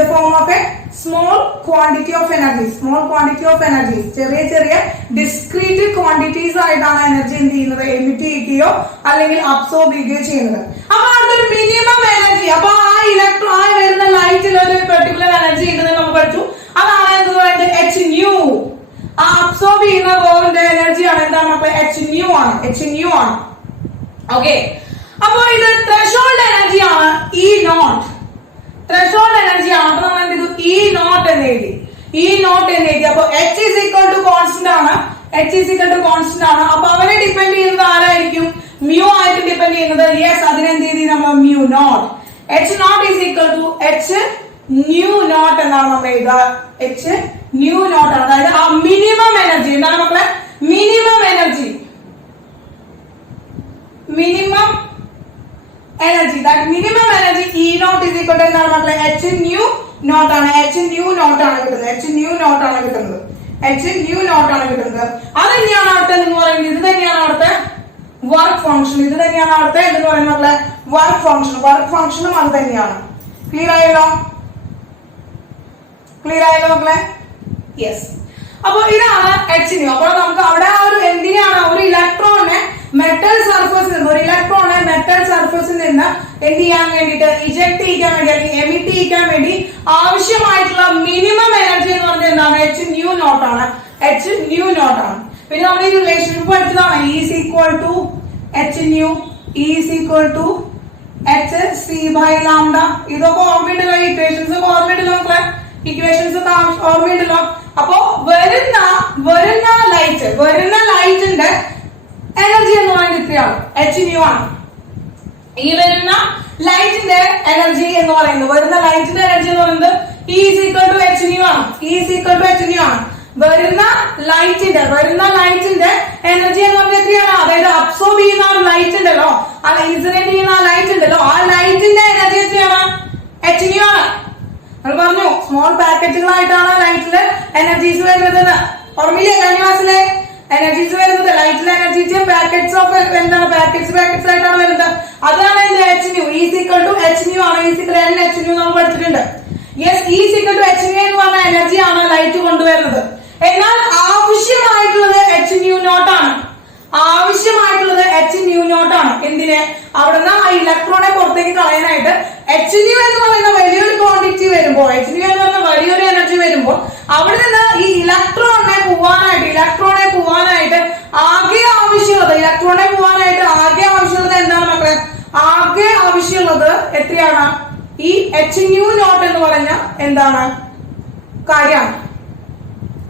the form of a small quantity of energy. Small quantity of energy, ചെറിയ discrete quantities ആയിട്ടാണ് energy എന്ത് ചെയ്യുന്നത്, emit ചെയ്യുകയോ അല്ലെങ്കിൽ അബ്സോർബ് ചെയ്യുകയോ ചെയ്യുന്നത്. അപ്പൊ അതൊരു മിനിമം എനർജി. അപ്പൊ ആ ഇലക്ട്രോൺ ആ വരുന്ന ലൈറ്റിൽ ഒരു പെർട്ടിക്കുലർ എനർജി ഉണ്ടെന്ന് നമ്മൾ പഠിച്ചു. അതാണ് എന്ത് പറയുന്നത്, എച്ച് ന്യൂ. ആ അബ്സോർബ് ചെയ്യുന്ന വേവിന്റെ എനർജിയാണ് എന്താണ് മക്കളെ, എച്ച് ന്യൂ ആണ്. എച്ച് ന്യൂ ആണ്. ഓക്കെ, അപ്പൊ ഇത് ത്രെഷോൾഡ് എനർജിയാണ്, ഇ നോട്ട്. ത്രെഷോൾഡ് എനർജി ആണ്. അപ്പൊ നമ്മൾ എന്ത് ചെയ്തു, ഇ നോട്ട് എന്ന് എഴുതി. ഇ നോട്ട് എന്ന് എഴുതി. അപ്പൊ h is equal to constant ആണ്. H is equal to constant ആണ്. അപ്പൊ അവനെ ഡിപെൻഡ് ചെയ്യുന്നത് ആരായിരിക്കും, മ്യൂ ആയിട്ട് ഡിപെൻഡ് ചെയ്യുന്നത്. യെസ്, അതിനെന്ത് ചെയ്തി നമ്മൾ mu naught. H naught is equal to H nu naught എന്നാണ് നമ്മൾ എഴുതുക. എച്ച് ന്യൂ നോട്ട് ആണ്. അതായത് ആ മിനിമം എനർജി എന്താണ് മക്കളെ, minimum energy. Minimum energy, that minimum energy E naught is equal to എന്താണ് മക്കളെ, h nu naught ആണ്. h nu naught ആണ് കിട്ടുന്നത്. h nu naught ആണ് കിട്ടുന്നത്. h nu naught ആണ് കിട്ടുന്നത്. അത് തന്നെയാണ് അവിടുത്തെ എന്ന് പറയുന്നത്. ഇത് തന്നെയാണ് അവിടുത്തെ വർക്ക് ഫംഗ്ഷൻ. ഇത് തന്നെയാണ് അവിടുത്തെ എന്ന് പറയുന്നത് മക്കളെ വർക്ക് ഫംഗ്ഷൻ. വർക്ക് ഫംഗ്ഷനും അത് തന്നെയാണ്. ക്ലിയർ ആയല്ലോ? ക്ലിയർ ആയല്ലോ മക്കളെ? യെസ്. അപ്പൊ ഇതാണ് h nu. അപ്പോൾ നമുക്ക് അവിടെ ആ ഒരു എന്തിനാണ്, ഒരു ഇലക്ട്രോണിനെ മെറ്റൽ സർഫസിൽ നിന്ന്, ഒരു ഇലക്ട്രോണെ മെറ്റൽ സർഫസിൽ നിന്ന് എന്ത് ചെയ്യാൻ വേണ്ടിയിട്ട്, ഇജക്ട് ചെയ്യാൻ വേണ്ടി അല്ലെങ്കിൽ എമിറ്റ് ചെയ്യാൻ വേണ്ടി ആവശ്യമായിട്ടുള്ള മിനിമം എനർജി എന്ന് പറഞ്ഞാൽ എന്താണ്, എച്ച് ന്യൂ നോട്ട് ആണ്. എച്ച് ന്യൂ നോട്ട് ആണ്. പിന്നെ നമ്മൾ ഈ റിലേഷൻഷിപ്പ് പഠിച്ചതാണ്, E is equal to h nu, E is equal to h c by lambda. ഇതൊക്കെ ഓർമ്മയുണ്ടല്ലോ, ഇക്വേഷൻസ് ഒക്കെ ഓർമ്മയുണ്ടല്ലോ മക്കളെ, ഇക്വേഷൻസ് ഒക്കെ ഓർമ്മയുണ്ടല്ലോ. അപ്പോ വരുന്ന ലൈറ്റിന്റെ എനർജി എന്ന് പറയുന്നത് ഇത്രയാണ്, എച്ച് ന്യൂ ആണ്. ഈ വരുന്ന ലൈറ്റിന്റെ എനർജി എന്ന് പറയുന്നത്, വരുന്ന ലൈറ്റിന്റെ എനർജി എന്ന് പറയുന്നത് E is equal to h nu ആണ്. E is equal to h nu ആണ്. വരുന്ന ലൈറ്റിന്റെ എനർജി എന്ന് പറഞ്ഞാൽ എത്രയാണ്, അതായത് അബ്സോർബ് ചെയ്യുന്ന ആ ലൈറ്റ് ഉണ്ടല്ലോ, ആ ഇൻസിഡന്റ് ചെയ്യുന്ന ആ ലൈറ്റ് ഉണ്ടല്ലോ, ആ ലൈറ്റിന്റെ എനർജി എത്രയാണ്, h nu ആണ്. നമ്മൾ പറഞ്ഞു സ്മോൾ പാക്കറ്റുകളായിട്ടാണ് ലൈറ്റില് എനർജീസ് വരുന്നത്. ഓർമ്മയില്ലേ കഴിഞ്ഞ ക്ലാസ്സിലെ എനർജീസ് വരുന്നത്, ലൈറ്റിലെ എനർജീസ് പാക്കറ്റ്സ് ഓഫ് എന്താണ്, പാക്കറ്റ്സ് ആയിട്ടാണ് വരുന്നത്. അതാണ് ഇതിന്റെ H new. E is equal to h nu ആണ്. E is equal to n h nu നമ്മൾ പഠിച്ചിട്ടുണ്ട്. Yes, E is equal to h nu എന്ന് പറഞ്ഞ എനർജിയാണ് ലൈറ്റ് കൊണ്ടുവരുന്നത്. എന്നാൽ ആവശ്യമായിട്ടുള്ളത് h nu നോട്ട് ആണ്. ആവശ്യമായിട്ടുള്ളത് h nu നോട്ട് ആണ്. എന്തിന്, അവിടുന്ന് ആ ഇലക്ട്രോണെ പുറത്തേക്ക് കളയാനായിട്ട് h nu എന്ന് പറയുന്ന വലിയൊരു ക്വാണ്ടിറ്റി വരുമ്പോൾ, h nu എന്ന് പറയുന്ന വലിയൊരു എനർജി വരുമ്പോൾ അവിടെ നിന്ന് ഈ ഇലക്ട്രോണെ പോവാനായിട്ട് ആകെ ആവശ്യമുള്ളത്, ആകെ ആവശ്യമുള്ളത് എന്താണ് മക്കളെ, ആകെ ആവശ്യമുള്ളത് എത്രയാണ്, ഈ h nu നോട്ട് എന്ന് പറഞ്ഞ എന്താണ് കാര്യമാണ്,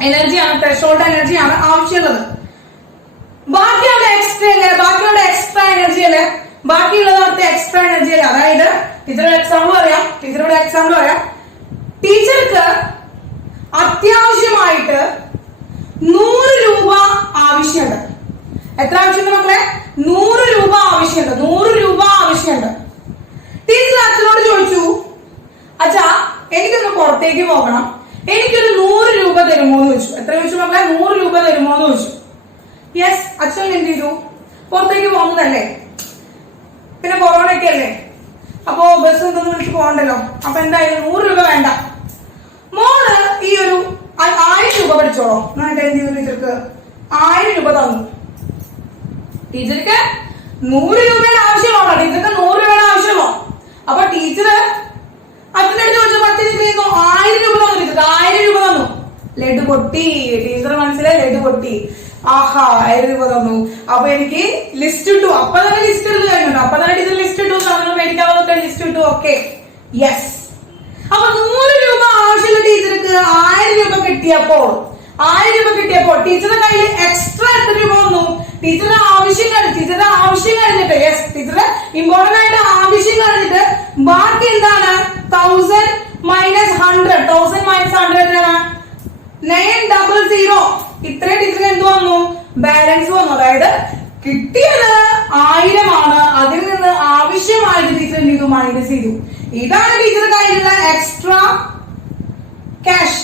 എനർജിയാണ്, ത്രെഷോൾഡ് എനർജിയാണ് ആവശ്യമുള്ളത്. ബാക്കിയുള്ള എക്സ്ട്രാ എനർജി അല്ലേ, ബാക്കിയുള്ളത് അവിടുത്തെ എക്സ്ട്രാ എനർജി അല്ലേ. അതായത് ടീച്ചറുടെ എക്സാമ്പിൾ പറയാം. ടീച്ചർക്ക് അത്യാവശ്യമായിട്ട് 100 രൂപ ആവശ്യമുണ്ട്. എത്ര ആവശ്യമുണ്ട് മക്കളെ, 100 രൂപ ആവശ്യമുണ്ട്. ടീച്ചർ അച്ഛനോട് ചോദിച്ചു, അച്ഛാ എനിക്കൊന്ന് പുറത്തേക്ക് പോകണം, എനിക്കൊരു 100 രൂപ തരുമോ എന്ന് ചോദിച്ചു. എത്ര ചോദിച്ചു മക്കളെ, 100 രൂപ തരുമോ എന്ന് ചോദിച്ചു. യെസ്, അച്ഛൻ എന്ത് ചെയ്തു, പുറത്തേക്ക് പോകുന്നതല്ലേ, പിന്നെ കൊറോണ ഒക്കെ അല്ലേ, അപ്പോ ബസ് എന്തൊന്നും വിളിച്ച് പോകണ്ടല്ലോ, അപ്പൊ എന്തായാലും 100 രൂപ വേണ്ട, മോള് ഈ ഒരു 1000 രൂപ പഠിച്ചോളോ എന്നിട്ട് എന്ത് ചെയ്തു, ടീച്ചർക്ക് 1000 രൂപ തന്നു. ടീച്ചർക്ക് 100 രൂപയുടെ ആവശ്യമാണോ, ടീച്ചർക്ക് 100 രൂപയുടെ ആവശ്യമോ. അപ്പൊ ടീച്ചറ് അച്ഛനോട് ചോദിച്ചപ്പോ അച്ഛൻ 1000 രൂപ തന്നു. ടീച്ചർക്ക് 1000 രൂപ തന്നു. ലഡു പൊട്ടി, ടീച്ചർ മനസ്സിലായി, ലഡു പൊട്ടി. ആഹാ, 1000 രൂപ തന്നു. അപ്പൊ എനിക്ക് ലിസ്റ്റ് ഇട്ടു, അപ്പൊ തന്നെ ലിസ്റ്റ് എടുത്ത് കഴിഞ്ഞു, അപ്പൊ തന്നെ ടീച്ചർ ലിസ്റ്റ് ഇട്ടു, സാധനം മേടിക്കാവുന്നൊക്കെ ലിസ്റ്റ് ഇട്ടു. Okay, yes. അപ്പൊ 100 രൂപ ആവശ്യമുള്ള ടീച്ചർക്ക് 1000 രൂപ കിട്ടിയപ്പോൾ ടീച്ചറുടെ കയ്യിൽ എക്സ്ട്രാ എത്ര രൂപ വന്നു, ടീച്ചറുടെ ആവശ്യം കഴിഞ്ഞിട്ട്, യെസ്, ടീച്ചറുടെ ഇമ്പോർട്ടന്റ് ആയിട്ട് ആവശ്യം കഴിഞ്ഞിട്ട് ബാക്കി എന്താണ്, ചെയ്തു? മൈനസ് ചെയ്തു. ഇതാണ് ടീച്ചറുടെ കയ്യിലുള്ള എക്സ്ട്രാ ക്യാഷ്.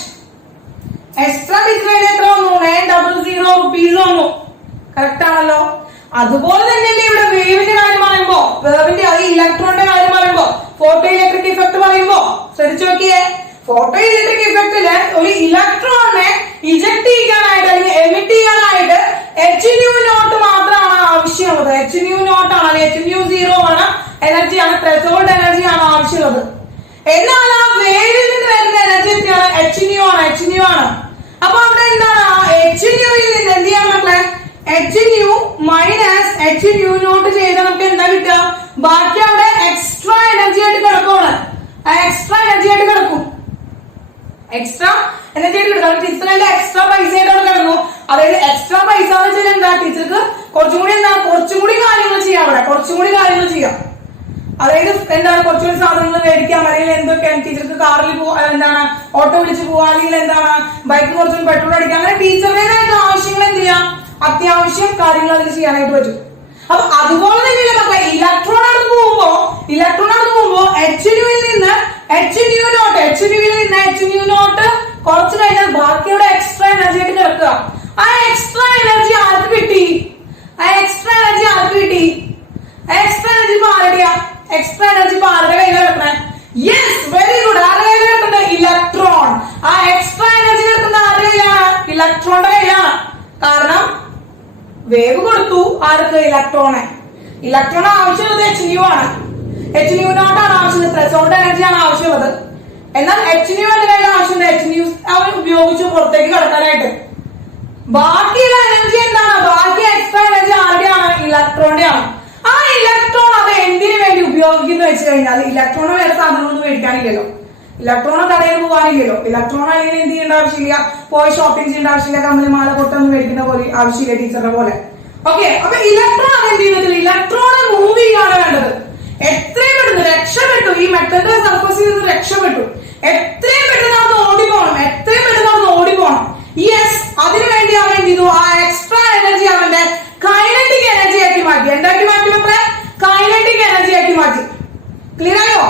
എക്സ്ട്രാ ടീച്ചറുടെ എത്ര വന്നു? 900 rupees വന്നു. കറക്റ്റ് ആണല്ലോ. അതുപോലെ തന്നെയല്ലേ ഇവിടെ വേവിന്റെ കാര്യം പറയുമ്പോ, വേവിന്റെ അത് ഇലക്ട്രോണിന്റെ കാര്യം പറയുമ്പോ, ഫോട്ടോ ഇലക്ട്രിക് ഇഫക്ട് പറയുമ്പോ ശ്രദ്ധിച്ചു നോക്കിയേ. ഫോട്ടോ ഇലക്ട്രിക് ഇഫക്റ്റില് ഒരു ഇലക്ട്രോണിനെ ഇജക്ട് ചെയ്യാനായിട്ട് അല്ലെങ്കിൽ എമിറ്റ് ചെയ്യാനായിട്ട് Hν0 മാത്രമാണ് ആവശ്യമുള്ളത്. Hν0 ആണ് അല്ലെങ്കിൽ Hν0 ആണ് എനർജിയാണ്, ത്രെഷോൾഡ് എനർജിയാണ് ആവശ്യമുള്ളത്. എന്നാൽ ആ വേവിൽ നിന്ന് വരുന്ന എനർജി എത്രയാണ്? Hν ആണ്. അപ്പൊ അവിടെ എന്താണ്? Hν ൽ നിന്ന് എന്ത് ചെയ്യാൻ മക്കളെ? Hν മൈനസ് Hν0 ചെയ്താൽ നമുക്ക് എന്താ കിട്ടുക? ബാക്കി അവിടെ എക്സ്ട്രാ എനർജി ആയിട്ട് കിടക്കുവാണ്. എക്സ്ട്രാ എനർജി ആയിട്ട് കിടക്കും. എക്സ്ട്രാ എനർജി ആയിട്ട് കിടക്കും. ടീച്ചറിന്റെ എക്സ്ട്രാ പൈസ ആയിട്ട് കിടന്നു. അതായത് എക്സ്ട്രാ പൈസ എന്ന് വെച്ചാൽ എന്താ? ടീച്ചർക്ക് കുറച്ചും കൂടി കാര്യങ്ങൾ ചെയ്യാം. അവിടെ കുറച്ചും കൂടി കാര്യങ്ങൾ ചെയ്യാം. അതായത് എന്താണ്? കുറച്ചുകൂടി സാധനങ്ങൾ മേടിക്കാം, അല്ലെങ്കിൽ എന്തൊക്കെ ടീച്ചർക്ക് കാറിൽ പോവാ, എന്താണ് ഓട്ടോ വിളിച്ച് പോവാ, അല്ലെങ്കിൽ എന്താണ് ബൈക്ക് കുറച്ചും പെട്രോൾ അടിക്കാം. അങ്ങനെ ടീച്ചറുടേതായിട്ടുള്ള ആവശ്യങ്ങൾ എന്ത് ചെയ്യാം? അത്യാവശ്യം കാര്യങ്ങൾ അതിൽ ചെയ്യാനായിട്ട് പറ്റും. അപ്പൊ അതുപോലെ തന്നെയല്ലേ മക്കളെ ഇലക്ട്രോൺ ആണ് പോകുമ്പോ Hν ൽ നിന്ന് Hν0 കുറച്ച് കഴിഞ്ഞാൽ ബാക്കിയുടെ എക്സ്ട്രാ എനർജി ആയിട്ട് കിടക്കുക. ആ എക്സ്ട്രാ എനർജി ആർക്ക് കിട്ടി? എക്സ്ട്രാ എനർജി ആരുടെ കയ്യിൽ കിടക്കണേ? Yes, very good. ആരുടെ കയ്യിൽ കിടക്കുന്നത്? ഇലക്ട്രോൺ. ആ എക്സ്ട്രാ എനർജി കിടക്കുന്ന ആരുടെ കയ്യിലാണ്? ഇലക്ട്രോണിന്റെ കയ്യിലാണ്. കാരണം വേവ് കൊടുത്തു ആർക്ക്? ഇലക്ട്രോണ്. ഇലക്ട്രോൺ ആവശ്യമുള്ളത് Hν ആണ്. Hν0 ആണ് ആവശ്യമുള്ളത്, ത്രെഷോൾഡ് എനർജിയാണ് ആവശ്യമുള്ളത്. എന്നാൽ Hν കയ്യിൽ ആവശ്യമുണ്ട്. Hν അവൻ ഉപയോഗിച്ചു പുറത്തേക്ക് കടക്കാനായിട്ട്. ബാക്കിയുള്ള എനർജി എന്താണ്? ബാക്കി എക്സ്ട്രാ എനർജി ആരുടെയാണ്? ഇലക്ട്രോണിന്റെ ആണ്. ആ ഇലക്ട്രോൺ അത് എന്തിനു വേണ്ടി ഉപയോഗിക്കുന്നു വെച്ച് കഴിഞ്ഞാൽ, ഇലക്ട്രോണ് വേറെ സാധനങ്ങളൊന്നും മേടിക്കാനില്ലല്ലോ, ഇലക്ട്രോൺ കടയിൽ പോകാനില്ലല്ലോ. ഇലക്ട്രോൺ അല്ലെങ്കിൽ എന്ത് ചെയ്യേണ്ട ആവശ്യമില്ല, പോയി ഷോപ്പിംഗ് ചെയ്യേണ്ട ആവശ്യമില്ല, കമ്പനി മാല പൊട്ടൊന്നും മേടിക്കുന്ന പോലെ ആവശ്യമില്ല ടീച്ചറുടെ പോലെ. ഓക്കെ, അപ്പൊ ഇലക്ട്രോൺ ആണ് എന്ത് ചെയ്യുന്നത്? ഇലക്ട്രോൺ മൂവ് ചെയ്യാണ് വേണ്ടത്. എത്രയും പെട്ടെന്ന് രക്ഷപ്പെട്ടു, ഈ മെറ്റലിന്റെ സർഫസിൽ നിന്ന് രക്ഷപ്പെട്ടു. എത്രയും പെട്ടെന്ന് അത് ഓടിപ്പോണം. യെസ്, അതിനുവേണ്ടി അവൻ എന്ത് ചെയ്തു? ആ എക്സ്ട്രാ എനർജി അവന്റെ കൈനറ്റിക് എനർജി ആക്കി മാറ്റി. എന്താക്കി മാറ്റി മക്കളെ? കൈനറ്റിക് എനർജി ആക്കി മാറ്റി. ക്ലിയർ ആയോ?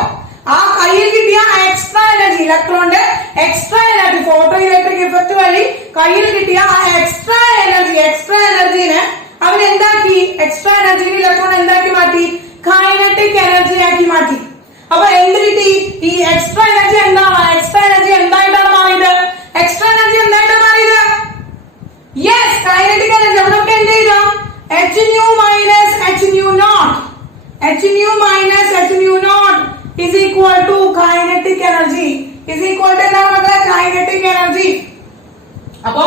ആ കയ്യിൽ കിട്ടിയ എക്സ്ട്രാ എനർജി, ഇലക്ട്രോണിന്റെ extra energy, photo electric effect വഴി കയ്യിൽ കിട്ടിയ ആ എക്സ്ട്രാ എനർജിനെ അവൻ എന്താക്കി? എക്സ്ട്രാ എനർജിനെ ഇലക്ട്രോൺ എന്താക്കി മാറ്റി? കൈനറ്റിക് എനർജി ആക്കി മാറ്റി. അപ്പൊ എന്ത് കിട്ടി? ഈ എക്സ്ട്രാ എനർജി എന്താണ്? എക്സ്ട്രാ എനർജി എന്തായിട്ടാണ് മാറിയത്? Yes, kinetic energy. അപ്പൊ നമുക്ക് എന്ത് ചെയ്താം? Hν minus Hν0 is equal to kinetic energy. എന്താണ് മക്കളെ? Kinetic energy. അപ്പൊ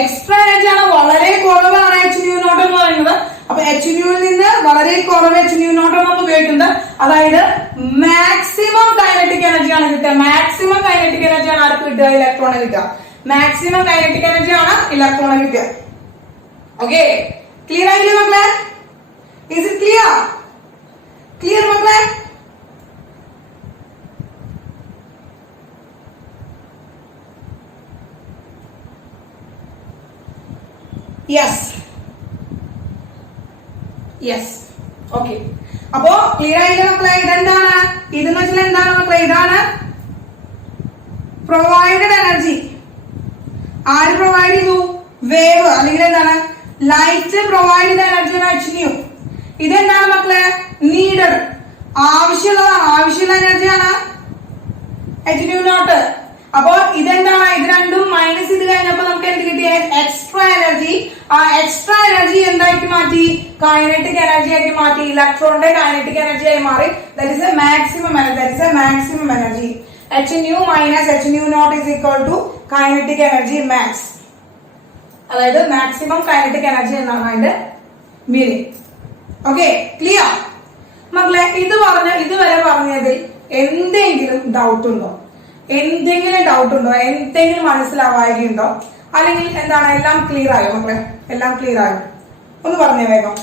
എക്സ്ട്രാ എനർജി ആണ് വളരെ കുറവാണ് Hν0 എന്ന് പറയുന്നത്. അപ്പൊ Hν ൽ നിന്ന് വളരെ കുറവ് Hν0 ആണ് ഉപയോഗിക്കുന്നത്. അതായത് മാക്സിമം കൈനറ്റിക് എനർജി ആണ് കിട്ടുക. മാക്സിമം കൈനറ്റിക് എനർജി ആണ് ആർക്ക് കിട്ടുക? ഇലക്ട്രോണിന് കിട്ടുക. മാക്സിമം കൈനറ്റിക് എനർജി ആണ് ഇലക്ട്രോണിന് കിട്ടുക. ഓക്കെ, ക്ലിയർ ആയില്ലേ മക്കളെ? ഈസ് ഇറ്റ് ക്ലിയർ മക്കളെ? Yes, okay. അപ്പോ ക്ലിയർ ആയില്ലേ മക്കളെ? ഇതെന്താണ്? ഇതെന്ന് വെച്ചാൽ എന്താണ് മക്കളെ? ഇതാണ് പ്രൊവൈഡഡ് എനർജി. ആര് പ്രൊവൈഡ് ചെയ്തു? വേവ് അല്ലെങ്കിൽ എന്താണ്? ലൈറ്റ് പ്രൊവൈഡ് ചെയ്ത എനർജിയാണ് Hν. ഇതെന്താണ് മക്കളെ? നീഡഡ്, ആവശ്യമുള്ള എനർജിയാണ് Hν0. അപ്പൊ ഇതെന്താണ്? ഇത് രണ്ടും മൈനസ് ചെയ്ത് കഴിഞ്ഞപ്പോ നമുക്ക് എന്ത് കിട്ടിയ? Extra energy. ആ എക്സ്ട്രാ എനർജി എന്താക്കി മാറ്റി? കൈനറ്റിക് എനർജി ആക്കി മാറ്റി. ഇലക്ട്രോണിന്റെ കൈനറ്റിക് എനർജി ആയി മാറി. That is A maximum energy. Hν minus Hν0 is equal to kinetic energy max. അതായത് മാക്സിമം കൈനറ്റിക് എനർജി എന്നാണ് അതിന്റെ മീനിങ്. ഓക്കെ, ക്ലിയർ മക്കളെ? ഇതുവരെ പറഞ്ഞതിൽ എന്തെങ്കിലും ഡൗട്ട് ഉണ്ടോ? എന്തെങ്കിലും മനസ്സിലാവായകയുണ്ടോ? അല്ലെങ്കിൽ എന്താണ്? എല്ലാം ക്ലിയർ ആയോ മക്കളെ? എല്ലാം ക്ലിയർ ആയോ? ഒന്ന് പറഞ്ഞേ വേഗം.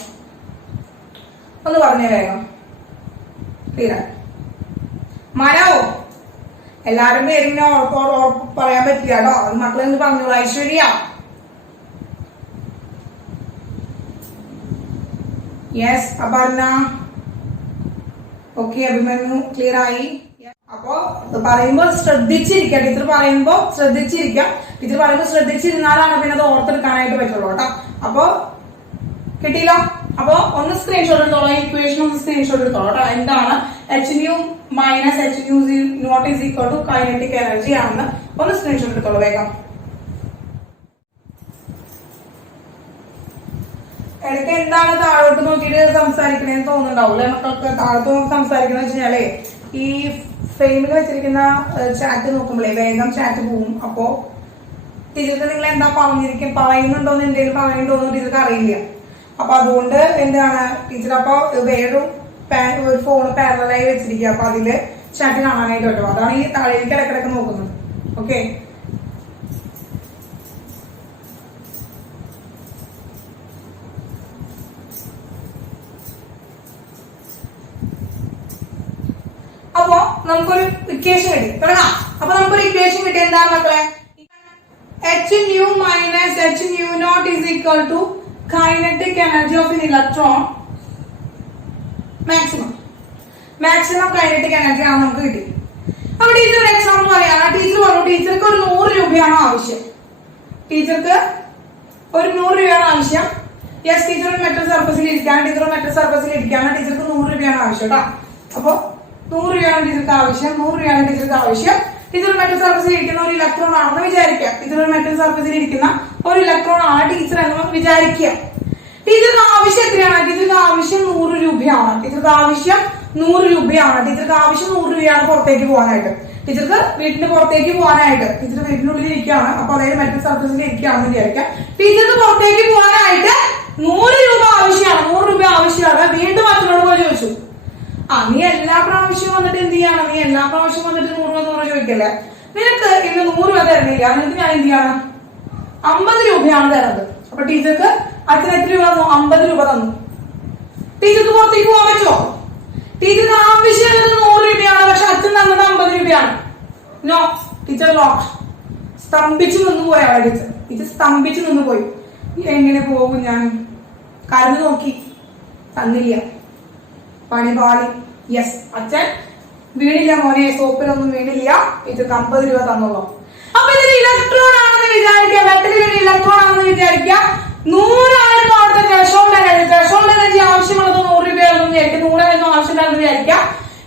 ക്ലിയർ ആയോ? മനോ എല്ലാരും പേരിങ്ങനെ പറയാൻ പറ്റില്ല കേട്ടോ. അത് മക്കളെന്ന് പറഞ്ഞോളൂ. Aishwarya, yes. Aparna, okay Abhimanyu clear ആയി. അപ്പോ പറയുമ്പോ ശ്രദ്ധിച്ചിരിക്കുക, ടീച്ചർ പറയുമ്പോ ശ്രദ്ധിച്ചിരിക്കുക. ടീച്ചർ പറയുമ്പോ ശ്രദ്ധിച്ചിരുന്നാലാണ് പിന്നെ അത് ഓർത്തെടുക്കാനായിട്ട് പറ്റുള്ളൂ കേട്ടോ. അപ്പൊ കിട്ടിയില്ല? അപ്പൊ ഒന്ന് സ്ക്രീൻഷോട്ട് എടുത്തോളാം, ഇക്വേഷൻ ഒന്ന് സ്ക്രീൻഷോട്ട് എടുത്തോളാം കേട്ടോ. എന്താണ് H nu minus H nu naught is equal to kinetic energy ആണെന്ന് ഒന്ന് സ്ക്രീൻഷോട്ട് എടുത്തോളൂ വേഗം. ഇടയ്ക്ക് എന്താണ് താഴോട്ട് നോക്കിയിട്ട് സംസാരിക്കണേന്ന് തോന്നുന്നുണ്ടാവൂല്ലേ മക്കൾക്ക്? താഴോട്ട് നോക്കി സംസാരിക്കണ വെച്ചാലേ ഈ ഫ്രെയിമിൽ വെച്ചിരിക്കുന്ന ചാറ്റ് നോക്കുമ്പോഴേ വേഗം ചാറ്റ് പോവും. അപ്പോ ടീച്ചർക്ക് നിങ്ങൾ എന്താ പറയുന്നുണ്ടോന്ന് എന്തെങ്കിലും പറയുന്നുണ്ടോന്ന് ടീച്ചർക്ക് അറിയില്ല. അപ്പൊ അതുകൊണ്ട് എന്താണ് ടീച്ചർ അപ്പൊ വേറൊരു ഫോൺ പാരലായി വെച്ചിരിക്കുക. അപ്പൊ അതില് ചാറ്റ് കാണാനായിട്ട് പറ്റും. അതാണ് ഈ താഴേക്ക് ഇടക്കിടക്ക് നോക്കുന്നത്. ഓക്കെ അപ്പോ നമുക്കൊരു ഇക്വേഷൻ കിട്ടി തുടങ്ങാം. അപ്പൊ നമുക്കൊരു ഇക്വേഷൻ കിട്ടി. എന്താണ് മക്കളെ? H nu minus H nu naught is equal to kinetic energy of an electron maximum kinetic energy ആണ് നമുക്ക് കിട്ടി. അപ്പൊ ടീച്ചർ ഒരു എക്സാമ്പിൾ പറയാണ്. ടീച്ചർ പറഞ്ഞു ടീച്ചർക്ക് ഒരു 100 രൂപയാണ് ആവശ്യം. ടീച്ചർക്ക് ഒരു 100 രൂപയാണ് ആവശ്യം. യെസ്, ടീച്ചർ ഒരു മെറ്റൽ സർഫസിൽ ഇരിക്കുകയാണ്. ടീച്ചർ മെറ്റൽ സർഫസിൽ ഇരിക്കുകയാണ്. ടീച്ചർക്ക് 100 രൂപയാണ് ആവശ്യം കേട്ടോ. അപ്പൊ 100 രൂപയാണ് ടീച്ചർക്ക് ആവശ്യം. 100 രൂപയാണ് ടീച്ചർക്ക് ആവശ്യം. ടീച്ചർ മെറ്റൽ സർഫസിൽ ഇരിക്കുന്ന ഒരു ഇലക്ട്രോൺ ആണെന്ന് വിചാരിക്കുക. ടീച്ചർ ഒരു മെറ്റൽ സർഫസിൽ ഇരിക്കുന്ന ഒരു ഇലക്ട്രോൺ ആണ് ടീച്ചർ എന്ന് വിചാരിക്കുക. ടീച്ചർക്ക് ആവശ്യം എത്രയാണ്? ടീച്ചർക്ക് ആവശ്യം 100 രൂപയാണ്. ടീച്ചർക്ക് ആവശ്യം 100 രൂപയാണ്. ടീച്ചർക്ക് ആവശ്യം 100 രൂപയാണ് പുറത്തേക്ക് പോകാനായിട്ട്. ടീച്ചർക്ക് വീട്ടിന് പുറത്തേക്ക് പോകാനായിട്ട്. ടീച്ചർ വീട്ടിനുള്ളിൽ ഇരിക്കുകയാണ്. അപ്പൊ അതായത് മെറ്റൽ സർഫസിൽ ഇരിക്കുകയാണെന്ന് വിചാരിക്കാം. ടീച്ചർക്ക് പുറത്തേക്ക് പോകാനായിട്ട് 100 രൂപ ആവശ്യമാണ്. 100 രൂപ ആവശ്യമാണ്. വീണ്ടും മറ്റൊരാളോട് പോയി ചോദിച്ചു, നീ എല്ലാ പ്രാവശ്യവും വന്നിട്ട് എന്ത് ചെയ്യാണ്? നീ എല്ലാ പ്രാവശ്യം വന്നിട്ട് 100 ചോദിക്കല്ലേ? നിനക്ക് ഇന്ന് 100 രൂപ തരുന്നില്ല, നിനക്ക് ഞാൻ എന്ത് ചെയ്യാണ്? 50 രൂപയാണ് തരുന്നത്. അപ്പൊ ടീച്ചർക്ക് അച്ഛൻ എത്ര രൂപ തന്നു? 50 രൂപ തന്നു. ടീച്ചർക്ക് പുറത്തേക്ക് പോകാൻ പറ്റുമോ? ടീച്ചർക്ക് ആവശ്യമുള്ളത് 100 രൂപയാണ്, പക്ഷെ അച്ഛൻ തന്നത് 50 രൂപയാണ്. No, teacher lock. സ്തംഭിച്ചു നിന്ന് പോയി അവിടെ ടീച്ചർ. ടീച്ചർ സ്തംഭിച്ചു നിന്ന് പോയി. എങ്ങനെ പോകും ഞാൻ? കരുന്ന് നോക്കി, തന്നില്ല. പണി പാളി. യെസ്, അച്ഛൻ വീണില്ല മോനെ, സോപ്പിലൊന്നും വീണില്ല. ടീച്ചർക്ക് 50 രൂപ തന്നോളൂ. അപ്പൊ ഇതൊരു ഇലക്ട്രോൺ ആണെന്ന് വിചാരിക്കുക. മെറ്റലിൽ ഇലക്ട്രോൺ ആണെന്ന് വിചാരിക്കുക. 100 ആയിരുന്നു അവിടുത്തെ ത്രെഷോൾഡ് എനർജി. ത്രെഷോൾഡ് എനർജി ആവശ്യമുള്ളത് 100 രൂപയാണെന്ന് വിചാരിക്കുക. 100 ആയിരുന്നു ആവശ്യമില്ലാന്ന് വിചാരിക്കുക.